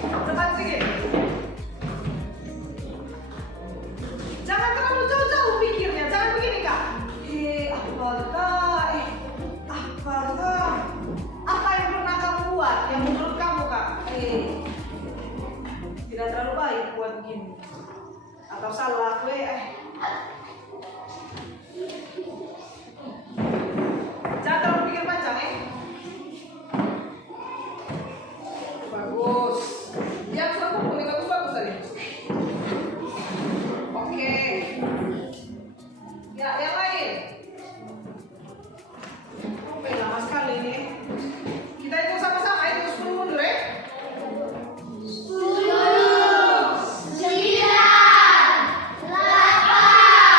Cepat sedikit. Jangan terlalu jauh-jauh pikirnya. Jangan begini kak. Apakah? Apakah? Apa yang pernah kamu buat? Yang menurut kamu kak? Tidak terlalu baik buat begini. Atau salah aku Jangan terlalu pikir panjang Bagus. Yang sudah kumpul ini bagus tadi. Oke. Ya, yang lain. Lama sekali ini. Kita hitung sama-sama, hitung 10 mundur ya. 10, 9, 8,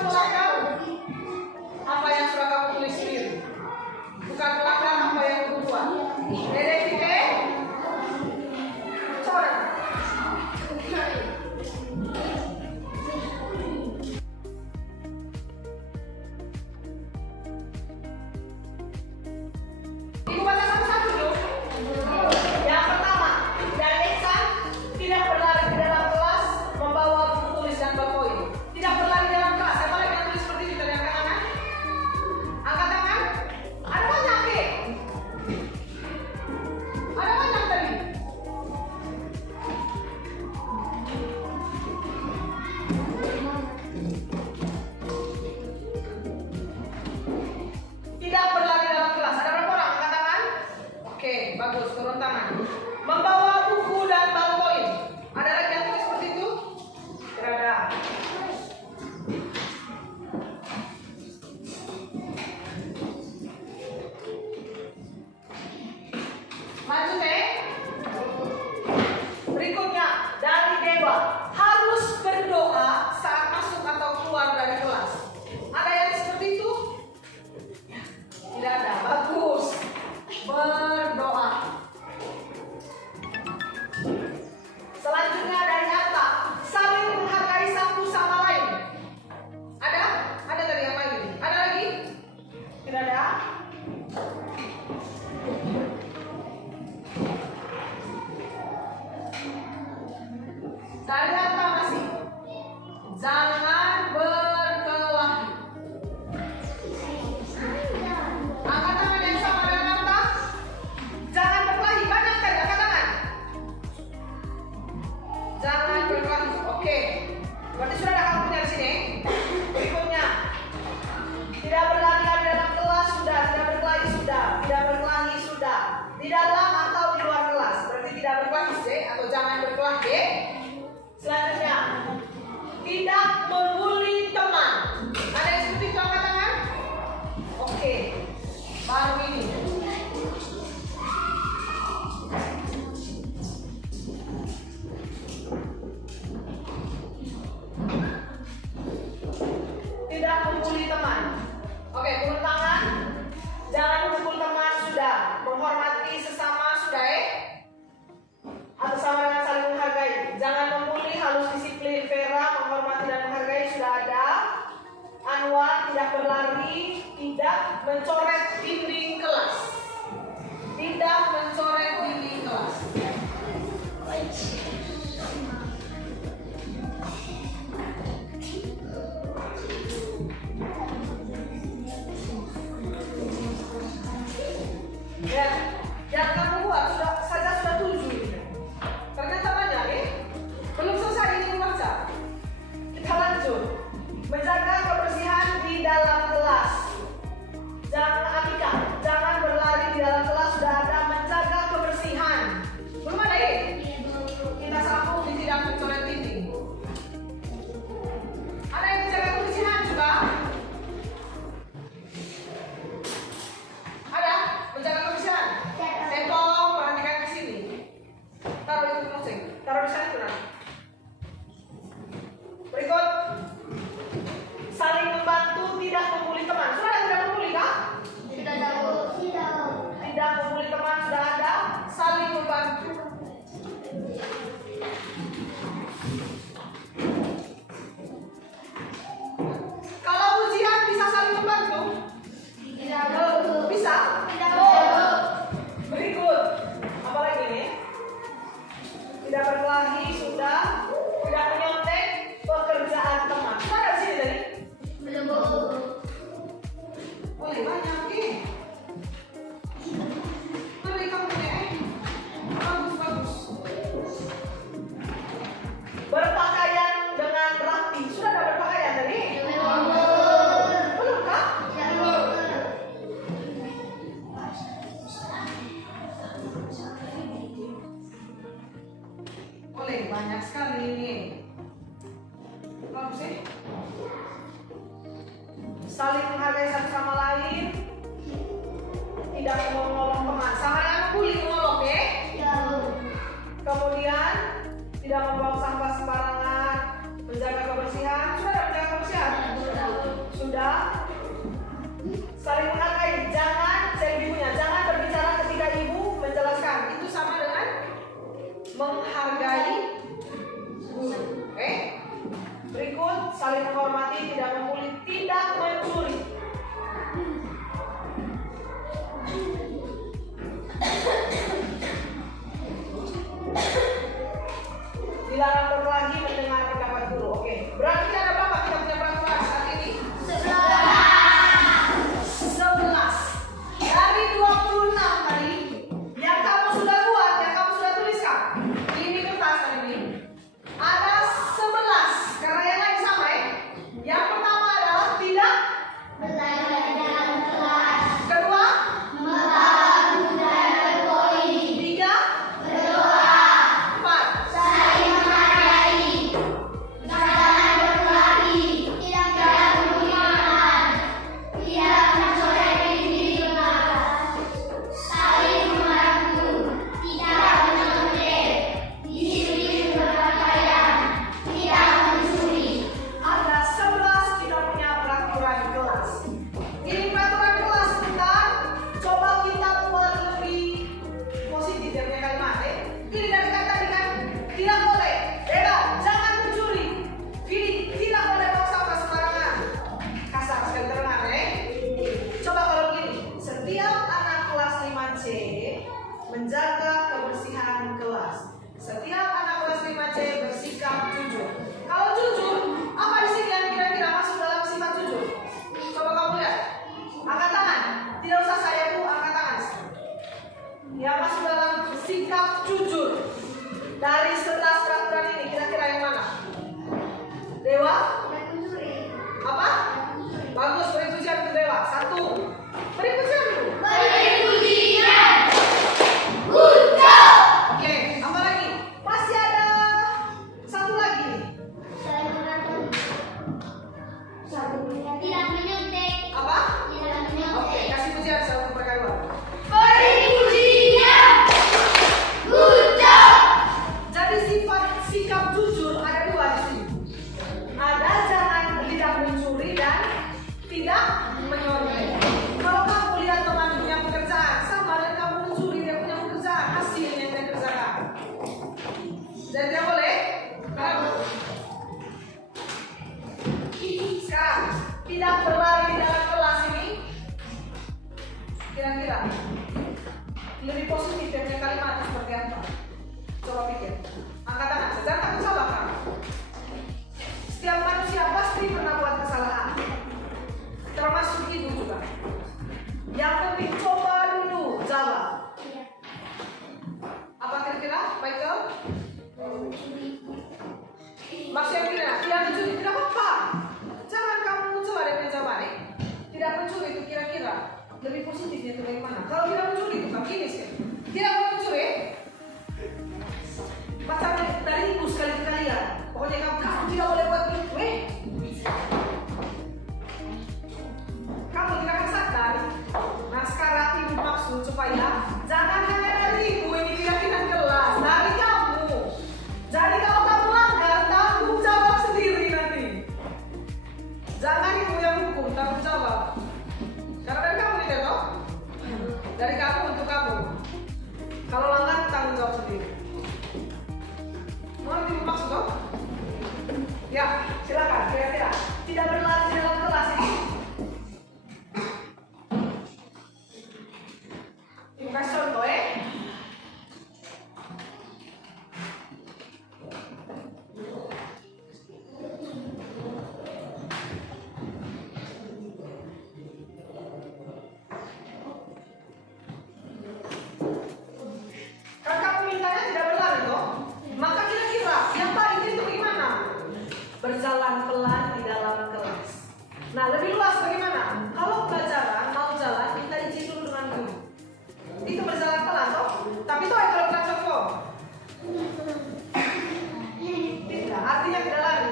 ke belakang apa yang sudah kamu tulis sendiri. Bukan belakang apa yang kamu buat. Dede Vite, coret. Ibu baca satu-satu yuk. Yang pertama, dan Leksan tidak berlari di dalam kelas membawa buku tulis dan poin. Tidak berlari di dalam kelas. Siapa lagi yang tulis seperti itu dari angkat tangan? Angkat tangan. Ada banyak ke? Ada banyak tadi. Tidak berlari dalam kelas. Ada berapa orang angkat tangan? Oke, bagus. Turun tangan. Membawa buku dan ballpoint. Ada lagi yang tulis seperti itu? Tidak ada. Maju deh. Berikutnya dari Dewa, harus berdoa saat masuk atau keluar dari kelas. Ada yang seperti itu? Tidak ada. Bagus. Berdoa. Selanjutnya dari Atta, saling menghargai satu sama lain. Ada? Ada tadi yang lain? Ada lagi? Tidak ada. Dari Atta masih. Jangan berkelahi. Angkat tangan yang sama dengan Atta. Jangan berkelahi. Banyak tadi angkat tangan. Jangan berkelahi. Oke. Berarti sudah ada kamu punya di sini. Berikutnya. Tidak berlari-lari dalam kelas sudah, tidak berkelahi sudah, tidak berkelahi sudah. Di dalam atau di luar kelas. Berarti tidak berkelahi C atau jangan berkelahi. Selanjutnya. Tidak membuli teman. Ada yang seperti itu angkat tangan? Oke. Baru ini. Tidak membuli teman. Oke, turun tangan. Jangan memukul teman sudah. Menghormati sesama sudah atau sama dengan saling menghargai. Jangan membuli, harus disiplin. Vera, menghormati dan menghargai sudah ada. Anwar, tidak berlari. Tidak mencoret dinding kelas. Tidak mencoret dinding kelas. Ya, yang kamu buat sudah 7. Ternyata banyak belum selesai ini membaca. Kita lanjut. Menjaga kebersihan di dalam kelas. Jangan Amika, jangan berlari di dalam kelas sudah ada. Menjaga kebersihan. Belum ada ini? Kita sapu di tidak mencoret dinding. Ada yang menjaga kebersihan juga? Ada? Menjaga kebersihan? Tepung, perhatikan ke sini. Taruh itu musik. Taruh di sana itu nanti. Berikut. Saling membantu, tidak membuli teman. Sudah ada tidak membuli kah? Tidak membuli teman sudah ada. Saling membantu. Kalau ujian bisa saling membantu? Bisa? Berikut. Apa lagi nih? Tidak berkelahi sudah. Tidak menyontek pekerjaan teman. Sudah ada di sini tadi? Boleh banyak nih. Beri kamu punya bagus. Berpakaian dengan rapi. Sudah ada berpakaian tadi? Belum kah? Boleh banyak sekali ini. Bagus sih. Saling menghargai satu sama lain. Tidak menolong teman. Sama yang membuli menolong ya. Kemudian tidak membuang sampah sembarangan. Menjaga kebersihan. Sudah ada menjaga kebersihan? jawabannya. Tidak mencuri itu kira-kira lebih positifnya itu bagaimana? Kalau tidak mencuri itu kan gini sih. Tidak mau mencuri, pacarnya dari ibu sekali-kalian. Pokoknya kamu tidak boleh buat itu, kamu tidak akan sadar. Nah sekarang ibu maksud supaya jangan hanya dari ibu ini keyakinan kelas, dari kamu. Jadi kalau kamu langgar, tanggung jawab sendiri nanti. Jangan ibu yang hukum, tanggung jawab. Karena dari kamu tidak tahu. Dari kamu untuk kamu. Kalau langgar, tanggung jawab sendiri. Mau ibu maksud toh? Ya, silakan. Kira-kira tidak berlari di dalam kelas ini. Ibu kasih contoh Kan kamu mintanya tidak berlari toh? Maka kira-kira yang paling itu bagaimana? Berjalan pelan di dalam kelas. Nah lebih luas bagaimana? Kalau pelajaran mau jalan minta izin dulu dengan guru. Itu berjalan pelan toh? Tapi toh kalau bilang contoh. Tidak, artinya tidak lari.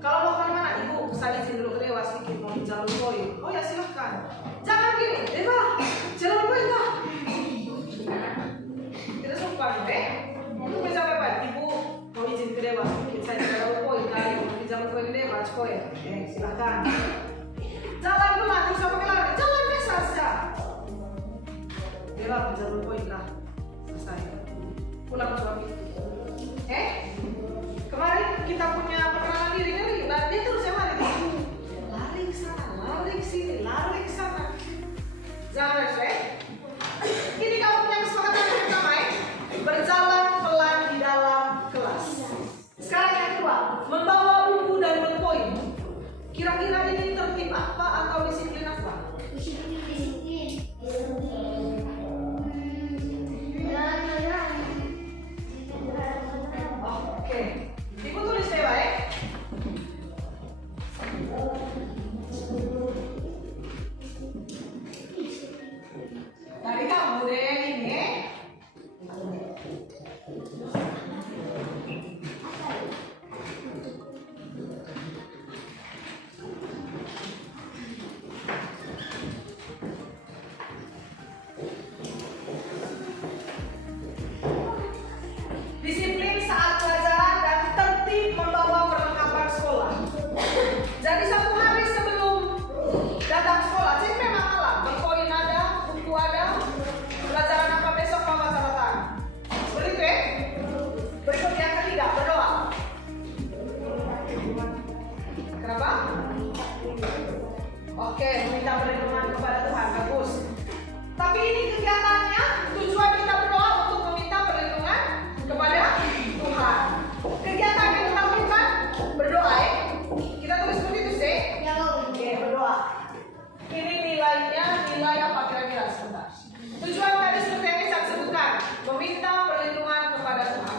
Kalau mau kemana-mana, ibu saya izin dulu ke dewa sedikit mau di jalan poin. Oh ya silahkan. Jangan gini, Dewa, jalan poin lah. Kita suka gitu Ibu bisa apa? Ibu mau izin ke dewa sedikit saya di jalan poin kali mau di jalan poin dewa poin. Silahkan. Jalan pelan, bisa pakai lari. Jalan biasa saja. Dewa ke jalan poin lah. Selesai. Pulang suami. Kemarin kita punya perkenalan diri kan, dia terus yang lari. Lari ke sana, lari ke sini, lari ke sana. Jangan ini kamu punya kesepakatan yang pertama berjalan pelan di dalam kelas. Sekarang yang kedua, membawa buku dan berpoin. Kira-kira ini tertib apa atau disiplin apa? Oke. Ibu tulis dewa dari kamu deh ini disiplin saat pelajaran dan tertib membawa perlengkapan sekolah. Jadi satu hari sebelum datang sekolah, cek memang malam, berpoin ada, buku ada, pelajaran apa besok mama tanda tangan. Begitu Berikut yang ketiga, berdoa. Kenapa? Oke, meminta perlindungan kepada Tuhan, bagus. Tapi ini kegiatannya tujuan kita berdoa untuk meminta perlindungan kepada Tuhan. Kegiatan yang kita lakukan berdoa Kita tulis seperti itu sih. Oke, berdoa. Ini nilainya, nilai apa kira-kira sebentar. Tujuan tadi seperti yang saya sebutkan, meminta perlindungan kepada Tuhan.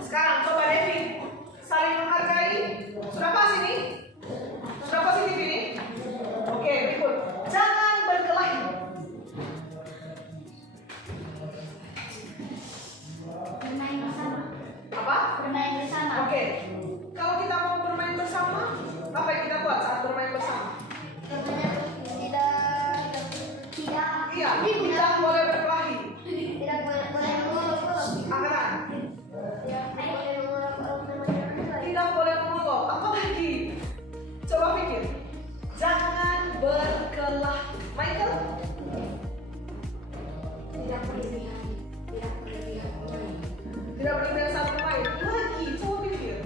Sekarang coba Devi, saling menghargai. Sudah pas ini? Sudah positif ini? Oke, berikut. Jangan berkelahi. Bermain bersama. Apa? Bermain bersama. Oke. Kalau kita mau bermain bersama, apa yang kita buat saat bermain bersama? Iya, tidak boleh berkelahi. Tidak boleh mengolok-olok. Angkatan. Tidak boleh mengolok. Tidak boleh mengolok. Apa lagi? Coba pikir. Jangan berkelahi. Michael? Tidak berlebihan. Tidak berlebihan. Tidak berlebihan saat bermain. Lagi, coba pikir.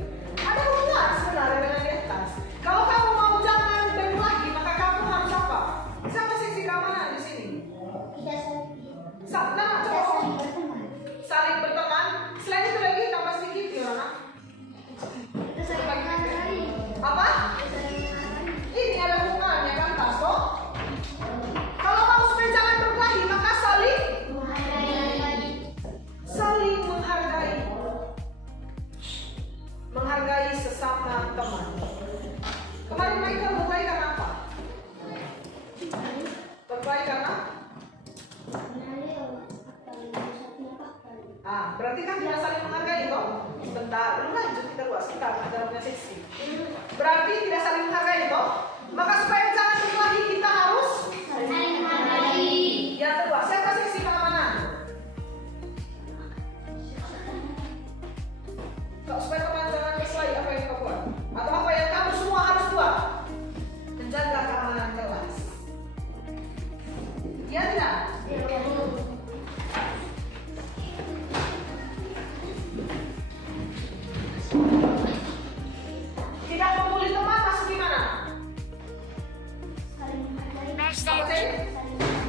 Ada hubungan sebenarnya dengan di atas. Kalau kamu mau jangan berkelahi, maka kamu harus apa? Siapa seksi keamanan di sini? Tidak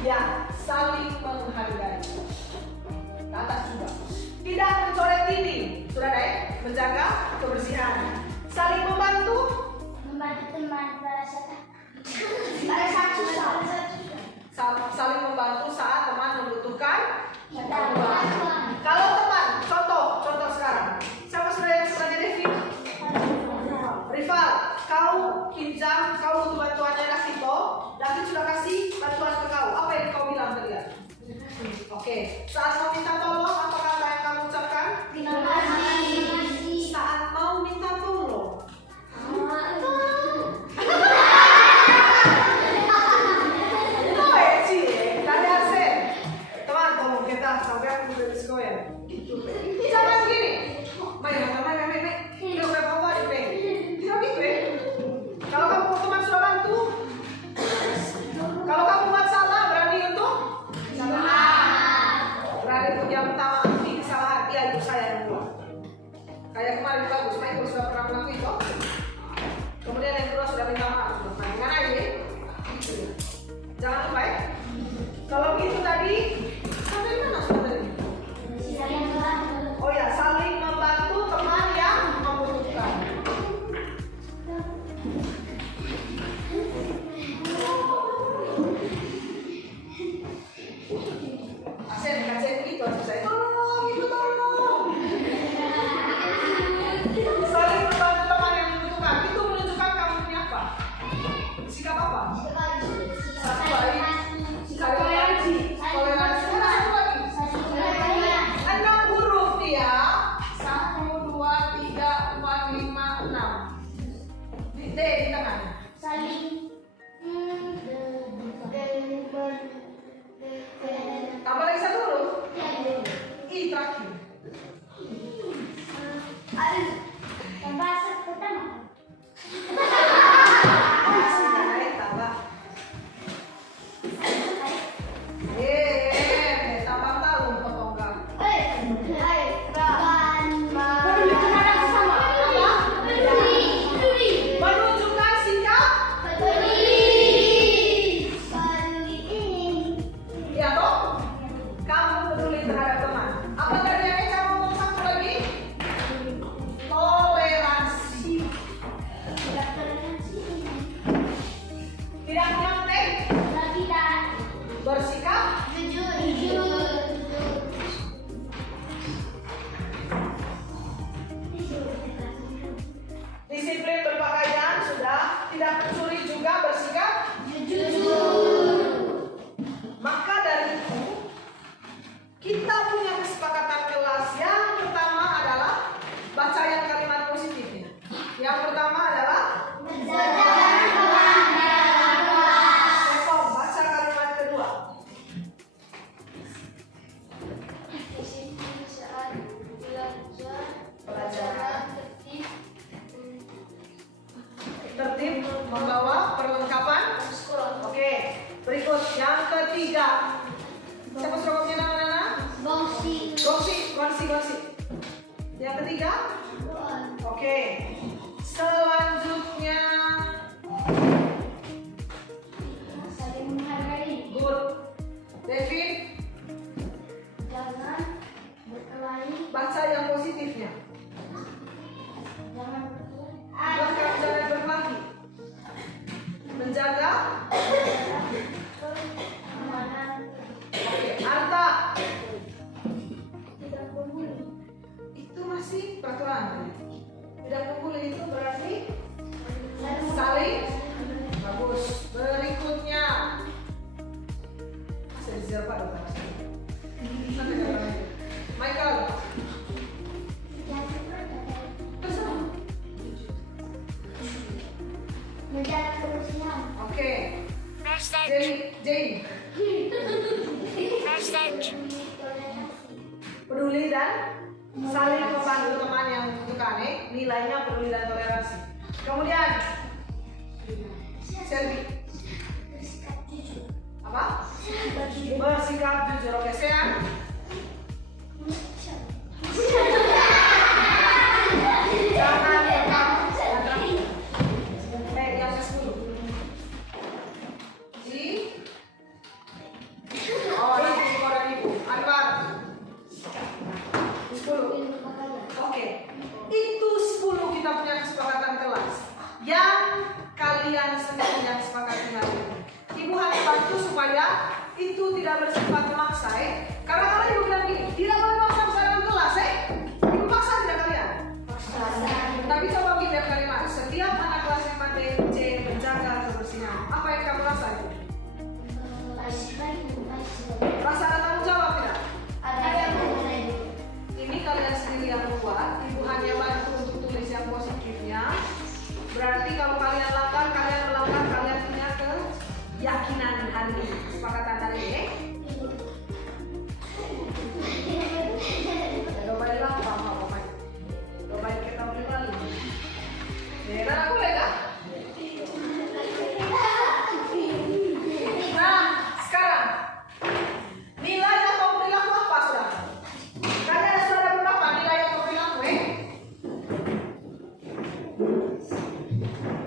Ya, saling menghargai. Ke atas juga. Tidak mencoret dinding, sudah ada ya? Menjaga kebersihan. Saling membantu. Membantu teman pada saat susah. Saling membantu saat teman membutuhkan bantuan. Bantuan. Kalau teman, contoh sekarang. Siapa saudara yang sebenarnya Devi? Rival, kau pinjam, kau butuh bantuannya Davito. David sudah kasih bantuan ke kau. Apa yang kau bilang ke dia? Oke, saat mau minta tolong, apa kata yang kamu ucapkan? Terima kasih. Saat mau minta tolong. Teman, tolong kita sampai aku udah di sekolah. Jangan begini. Main. Ini udah bawa di pen. Tidak gitu. Kalau kamu teman sudah bantu, kalau kamu buat salah, berani untuk berani untuk yang pertama akui kesalahan. Dia itu saya yang buat. Kayak kemarin bagus, Michael sudah pernah melakukan itu. Kemudian yang kedua sudah minta maaf. Dengan aja. Gitu. Jangan lupa ya. Kalau gitu tadi, sampai mana sudah tadi? Oh ya, saling membantu teman yang membutuhkan. Asen gitu saya. Tolong, itu tolong. Saling membantu teman yang membutuhkan. Itu menunjukkan kamu punya apa? Sikap apa? Satu lagi. Toleransi. Mana satu lagi? 6 huruf dia. 1, 2, 3, 4, 5, 6. D di tengah. Tambah lagi 1 huruf. I terakhir. Tambah. Tambah tahun potongkan. Menunjukkan sikap. Ya toh? Kamu peduli terhadap teman. Apa tadi yang Eca ngomong satu lagi? Toleransi. Tidak menenteng. Bersikap. Disiplin berpakaian sudah. Tidak mencuri juga bersikap. Maka dari itu kita punya kesepakatan kelas. Yang pertama adalah baca yang kalimat positifnya. Yang pertama adalah Eko, baca kalimat kedua. Pelajaran tertib membawa perlengkapan. Oke, berikut yang ketiga. Siapa suruh punya nama-nama? Gongsi. Yang ketiga? Oke. Selanjutnya good. David, baca yang positifnya. Jangan berkelahi. Menjaga. Oke, Arta. Itu masih peraturan. Tidak membuli itu berarti saling. Bagus. Berikutnya. Saya diserpa dong. Michael. Oke. Jane. Peduli dan saling membantu teman yang membutuhkan. Nilainya peduli dan toleransi. Kemudian Selvi. Apa? Bersikap jujur. Oke, Sean. Jangan yang 10. itu tidak bersifat memaksa karena kalau ibu bilang gini, tidak boleh maksa dalam kelas ibu paksa tidak kalian? Tapi coba kita kalimat, setiap anak kelas 5 C menjaga kebersihan. Apa yang kamu rasa itu? Rasa ada tanggung jawab tidak? Ini kalian sendiri yang buat, ibu hanya bantu untuk tulis yang positifnya. Berarti kalau kalian melanggar, kalian punya keyakinan hari ini. Kesepakatan hari ini. Coba bilang apa? Coba kita beli lagi. Dan aku lega. Nah, sekarang nilai atau perilaku apa sudah? Kalian sudah ada berapa nilai atau perilaku?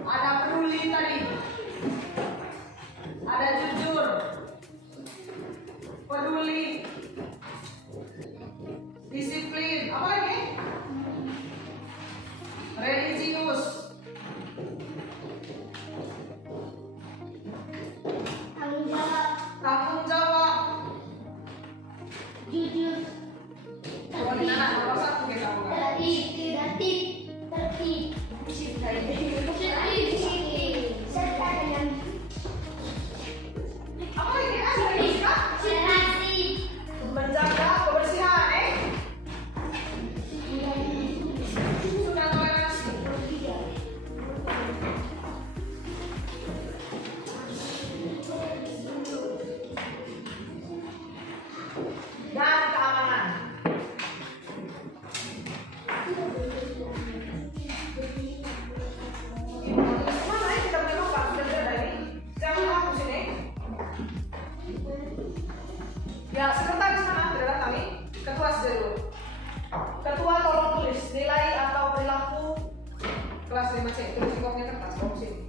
Ada peduli tadi, ada jujur, peduli, disiplin, apa lagi? Religius, tanggung jawab. Jujur, Oh, di mana? Nomor 1 kita bukan? tertib, serta dengan Apa lagi? Ada lagi kah? serasi. Menjaga kebersihan, sudah toleransi. Dan keamanan. Mana kita punya nopak? Sudah ada ini. Jangan hapus ini. Ya, sekretaris mana? Tidak datang nih. Ketua saja dulu. Ketua tolong tulis nilai atau perilaku kelas 5C. Tulis di kolomnya kertas, bawa sini.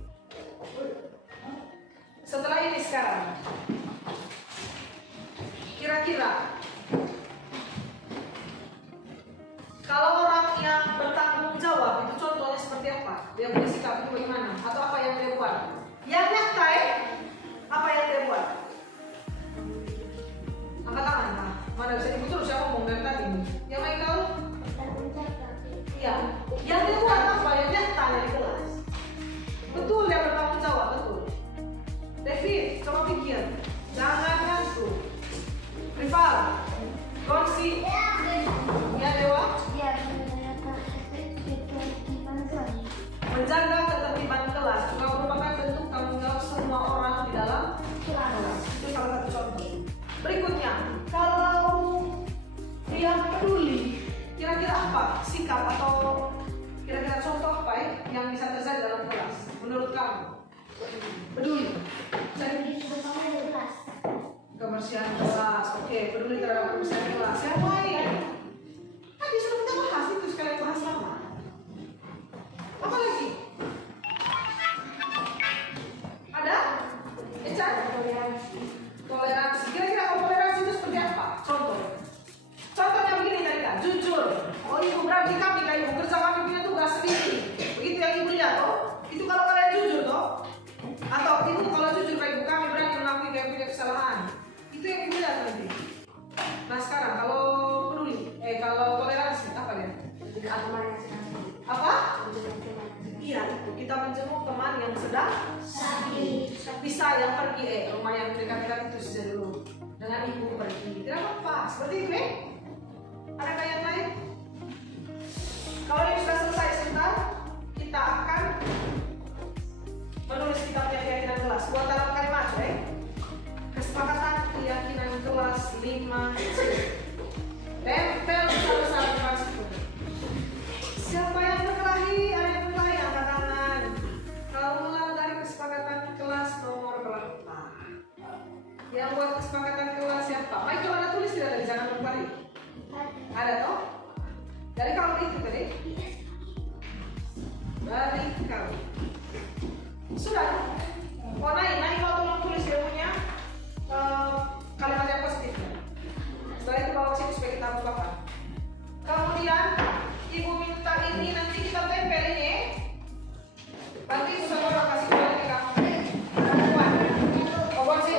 Setelah ini sekarang, kira-kira kalau orang yang bertanggung jawab itu contohnya seperti apa? Dia punya sikap itu bagaimana? Atau apa yang dia buat? Yang nyata apa yang dia buat? Angkat tangan, nah. Mana bisa ibu terus yang ngomong dari tadi? Yang main kau? Iya. Yang dia buat apa? Yang nyata dari kelas. Betul dia bertanggung jawab, betul. David, coba pikir. Jangan ngantuk. Rival, Gonsi, ya Dewa. Menjaga ketertiban kelas juga merupakan bentuk tanggung jawab semua orang di dalam kelas. Itu salah satu contoh. Berikutnya, kalau dia peduli, kira-kira apa sikap atau kira-kira contoh apa yang bisa terjadi dalam kelas menurut kamu? Peduli. Kebersihan kelas, oke, peduli terhadap kebersihan kelas. Yang lain, tadi sudah kita bahas itu sekalian bahas lama. Apa lagi? Ada? Ecan? Toleransi. Kira-kira kalau toleransi itu seperti apa? Contohnya begini tadi kan, jujur. Oh ibu berarti kami kan ibu kerja kami punya tugas sendiri. Begitu yang ibu lihat toh? Itu kalau kalian jujur toh? Atau itu kalau jujur kayak ibu kami berani mengakui kayak punya kesalahan. Itu yang ibu lihat nanti. Nah sekarang kalau peduli, kalau toleransi apa ya? Apa? Iya itu kita menjenguk teman yang sedang sakit. Bisa yang pergi rumah yang dekat-dekat itu saja dulu. Dengan ibu pergi, tidak apa-apa. Seperti itu Adakah yang lain? Kalau ini sudah selesai sebentar, kita akan menulis kita punya keyakinan kelas. Buat dalam kalimat kesepakatan keyakinan kelas 5C. Tempel besar-besar di kelas itu. Siapa yang berkelahi? Ada yang berkelahi angkat tangan. Kalau melanggar kesepakatan kelas nomor berapa? Yang buat kesepakatan kelas siapa? Michael ada tulis tidak tadi? Jangan berkelahi. Ada toh? Dari kamu itu tadi? Dari kamu. Sudah. Oh Nai mau tolong tulis dia punya kalimat yang positif. Setelah itu bawa sini supaya kita lupakan. Kemudian ibu minta ini nanti kita tempel ini. Nanti susah orang kasih kembali ke kamu. Perempuan. Oh sih.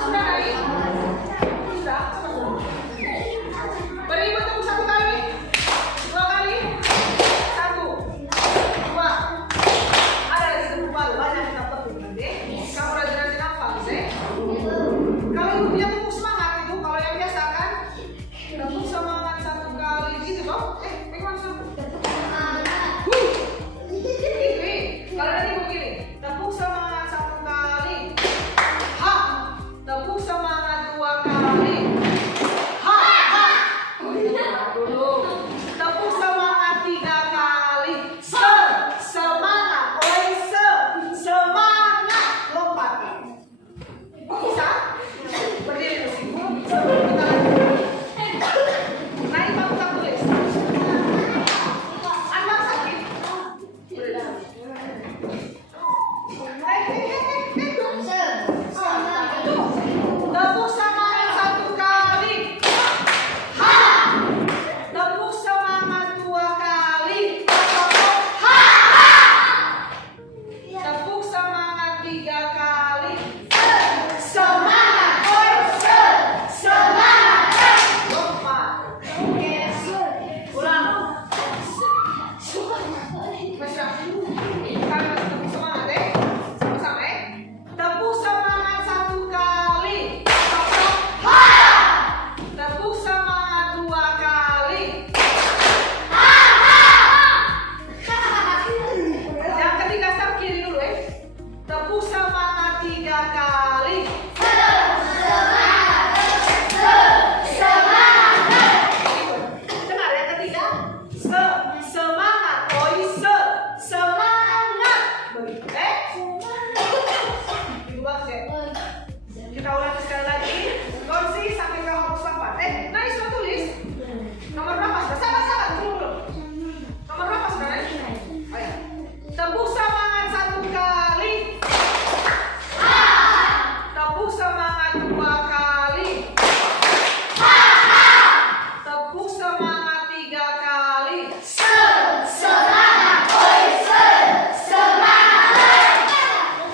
Sudah naik? Sudah? Beri tepuk satu kali, dua kali, satu, dua. Ada di tepuk baru, banyak kita tepuk nanti. Kamu rajin-rajin hafal, sih. Kalau ibu punya tepuk semangat itu, kalau yang biasa kan tepuk semangat satu kali gitu loh. Bagaimana satu? Kalau nanti begini, tepuk semangat satu kali, ha, tepuk semangat dua kali, ha, ha. Dulu, tepuk semangat tiga kali, semangat, oi semangat, lompat. Bisa? Berdiri di sini. Kita naik bangku tulis. Anak sakit. Tepuk semangat satu kali. Ha. Tepuk semangat dua kali. Ha. Tepuk semangat tiga kali. Semangat. Oi, semangat. Lompat. Ulang. Masih kan masih tepuk semangat sama-sama tepuk semangat satu kali, ha. Tepuk semangat dua kali, ha. Yang ketiga start kiri dulu tepuk semangat tiga kali, dengar yang ketiga, semangat, oi semangat, begitu Ibu bagus ya. Kita ulang sekali lagi. Kursi sampai ke huruf 4. Nah, sudah tulis. Nomor berapa sudah? Sabar, dulu. Nomor berapa sudah? Ayo. Tepuk semangat satu kali. Ha. Tepuk semangat dua kali. Ha. Tepuk semangat tiga kali. Semangat, oi semangat.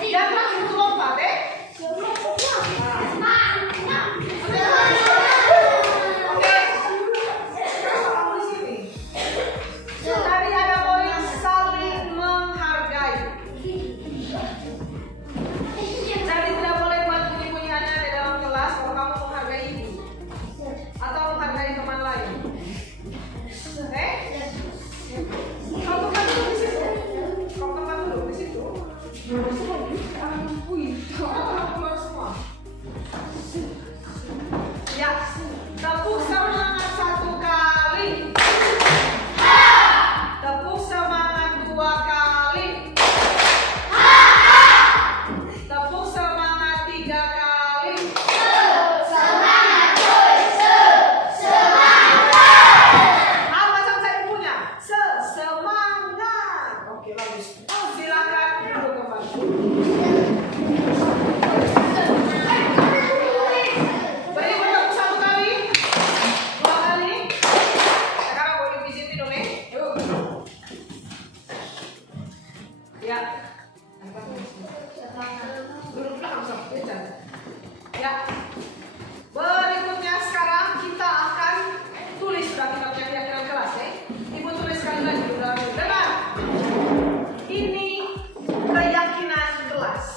Yang terakhir itu lompat Oke. Sekarang kamu di sini. Tadi ada poin saling menghargai. Jadi tidak boleh buat bunyi-bunyiannya di dalam kelas kalau kamu menghargai ibu atau menghargai teman lain. Kamu tekan dulu di situ. Kamu tekan dulu di situ. Semua. Ya, tepuk semangat satu kali. Ha. Tepuk semangat dua kali. Ha. Tepuk semangat tiga kali. Semangat, oi semangat. Apa yang saya punya? Semangat. Oke, bagus. Silakan duduk kembali. Beri tepuk satu kali, dua kali. Sekarang boleh di sini dong Ya. Duduk belakang sama. Ya. Berikutnya sekarang kita akan tulis sudah kita punya keyakinan kelas Ibu tulis sekali lagi. Dengar. Ini keyakinan kelas.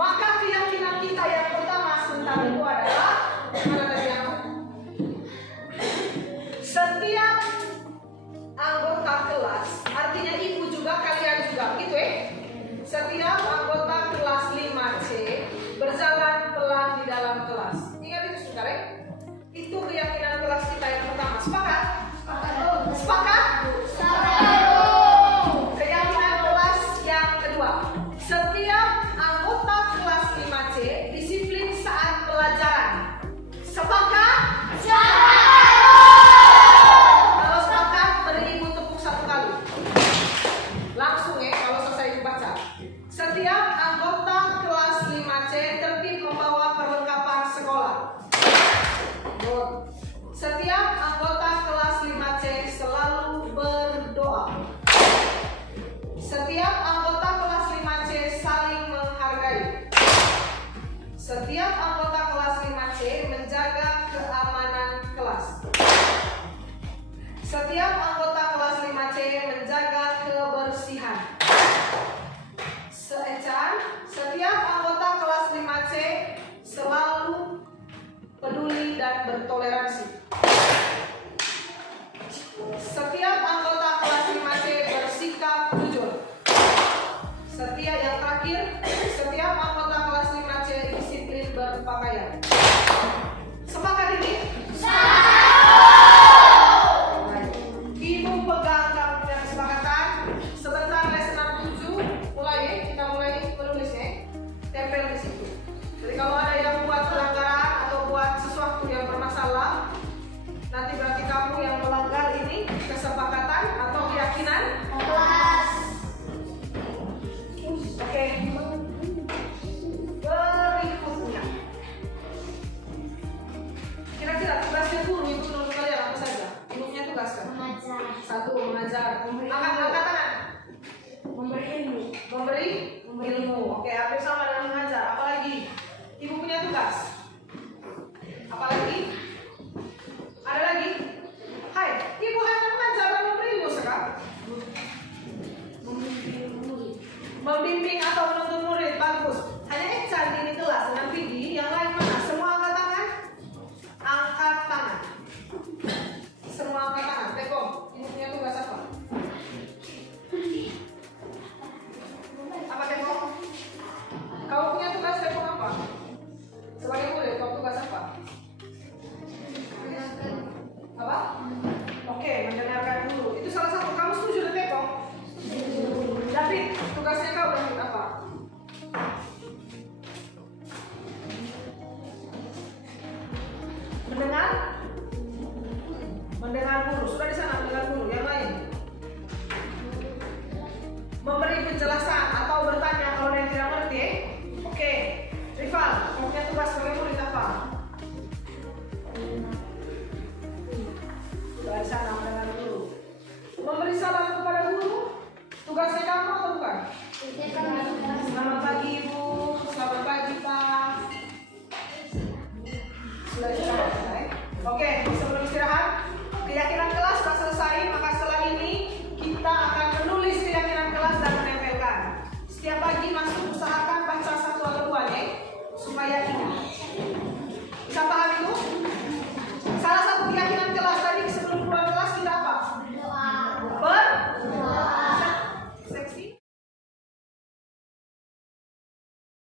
Maka keyakinan kita yang pertama tentang itu adalah mana tadi yang setiap anggota kelas, artinya ibu juga, kalian juga, gitu ya. Setiap anggota kelas 5C berjalan pelan di dalam kelas. Ingat itu sebentar ya. Itu keyakinan kelas kita yang pertama. Sepakat? Sepakat? Keyakinan kelas yang kedua. Setiap anggota kelas 5C disiplin saat pelajaran. Sepakat? Kalau sepakat, beri ibu tepuk satu kali. Langsung ya, kalau selesai dibaca. Setiap anggota kelas 5C tertib membawa perlengkapan sekolah. Good. Setiap anggota kelas 5C selalu berdoa. Setiap anggota kelas 5C saling menghargai. Setiap anggota kelas 5C menjaga keamanan kelas. Setiap anggota kelas 5C menjaga kebersihan. Setiap anggota kelas 5C selalu peduli dan bertoleransi. Setiap anggota kelas 5C bersikap jujur. Yang terakhir, setiap anggota kelas 5C disiplin berpakaian. Sepakat ini? Ibu pegang kamu yang kesepakatan. Sebentar lesson 7 mulai, kita mulai menulisnya. Tempel di situ. Jadi kalau ada yang buat pelanggaran atau buat sesuatu yang bermasalah, nanti berarti kamu yang melanggar ini kesepakatan atau keyakinan kelas. Oke. Berikutnya. Kira-kira tugasnya guru itu menurut kalian apa saja? Ibunya tugaskan. Satu, mengajar. Angkat tangan. Memberi ilmu. Oke, hampir sama dengan mengajar. Apalagi? Ibu punya tugas. Apalagi? Ada lagi? Hai, ibu hanya mengajar dan memberi ilmu sekarang. Membimbing atau menuntun murid, bagus. Hanya Eksan ini kelas dengan Vidi, yang lain mana? Semua angkat tangan? Angkat tangan. Semua angkat tangan. Tekom, ibu punya tugas apa? Apa Tekom? Kau punya tugas Tekom apa? Sebagai murid, kau tugas apa? Apa? Oke, mendengarkan dulu. Itu salah satu. Kamu setuju dengan Tekom? David, tugasnya kau David apa? Mendengar?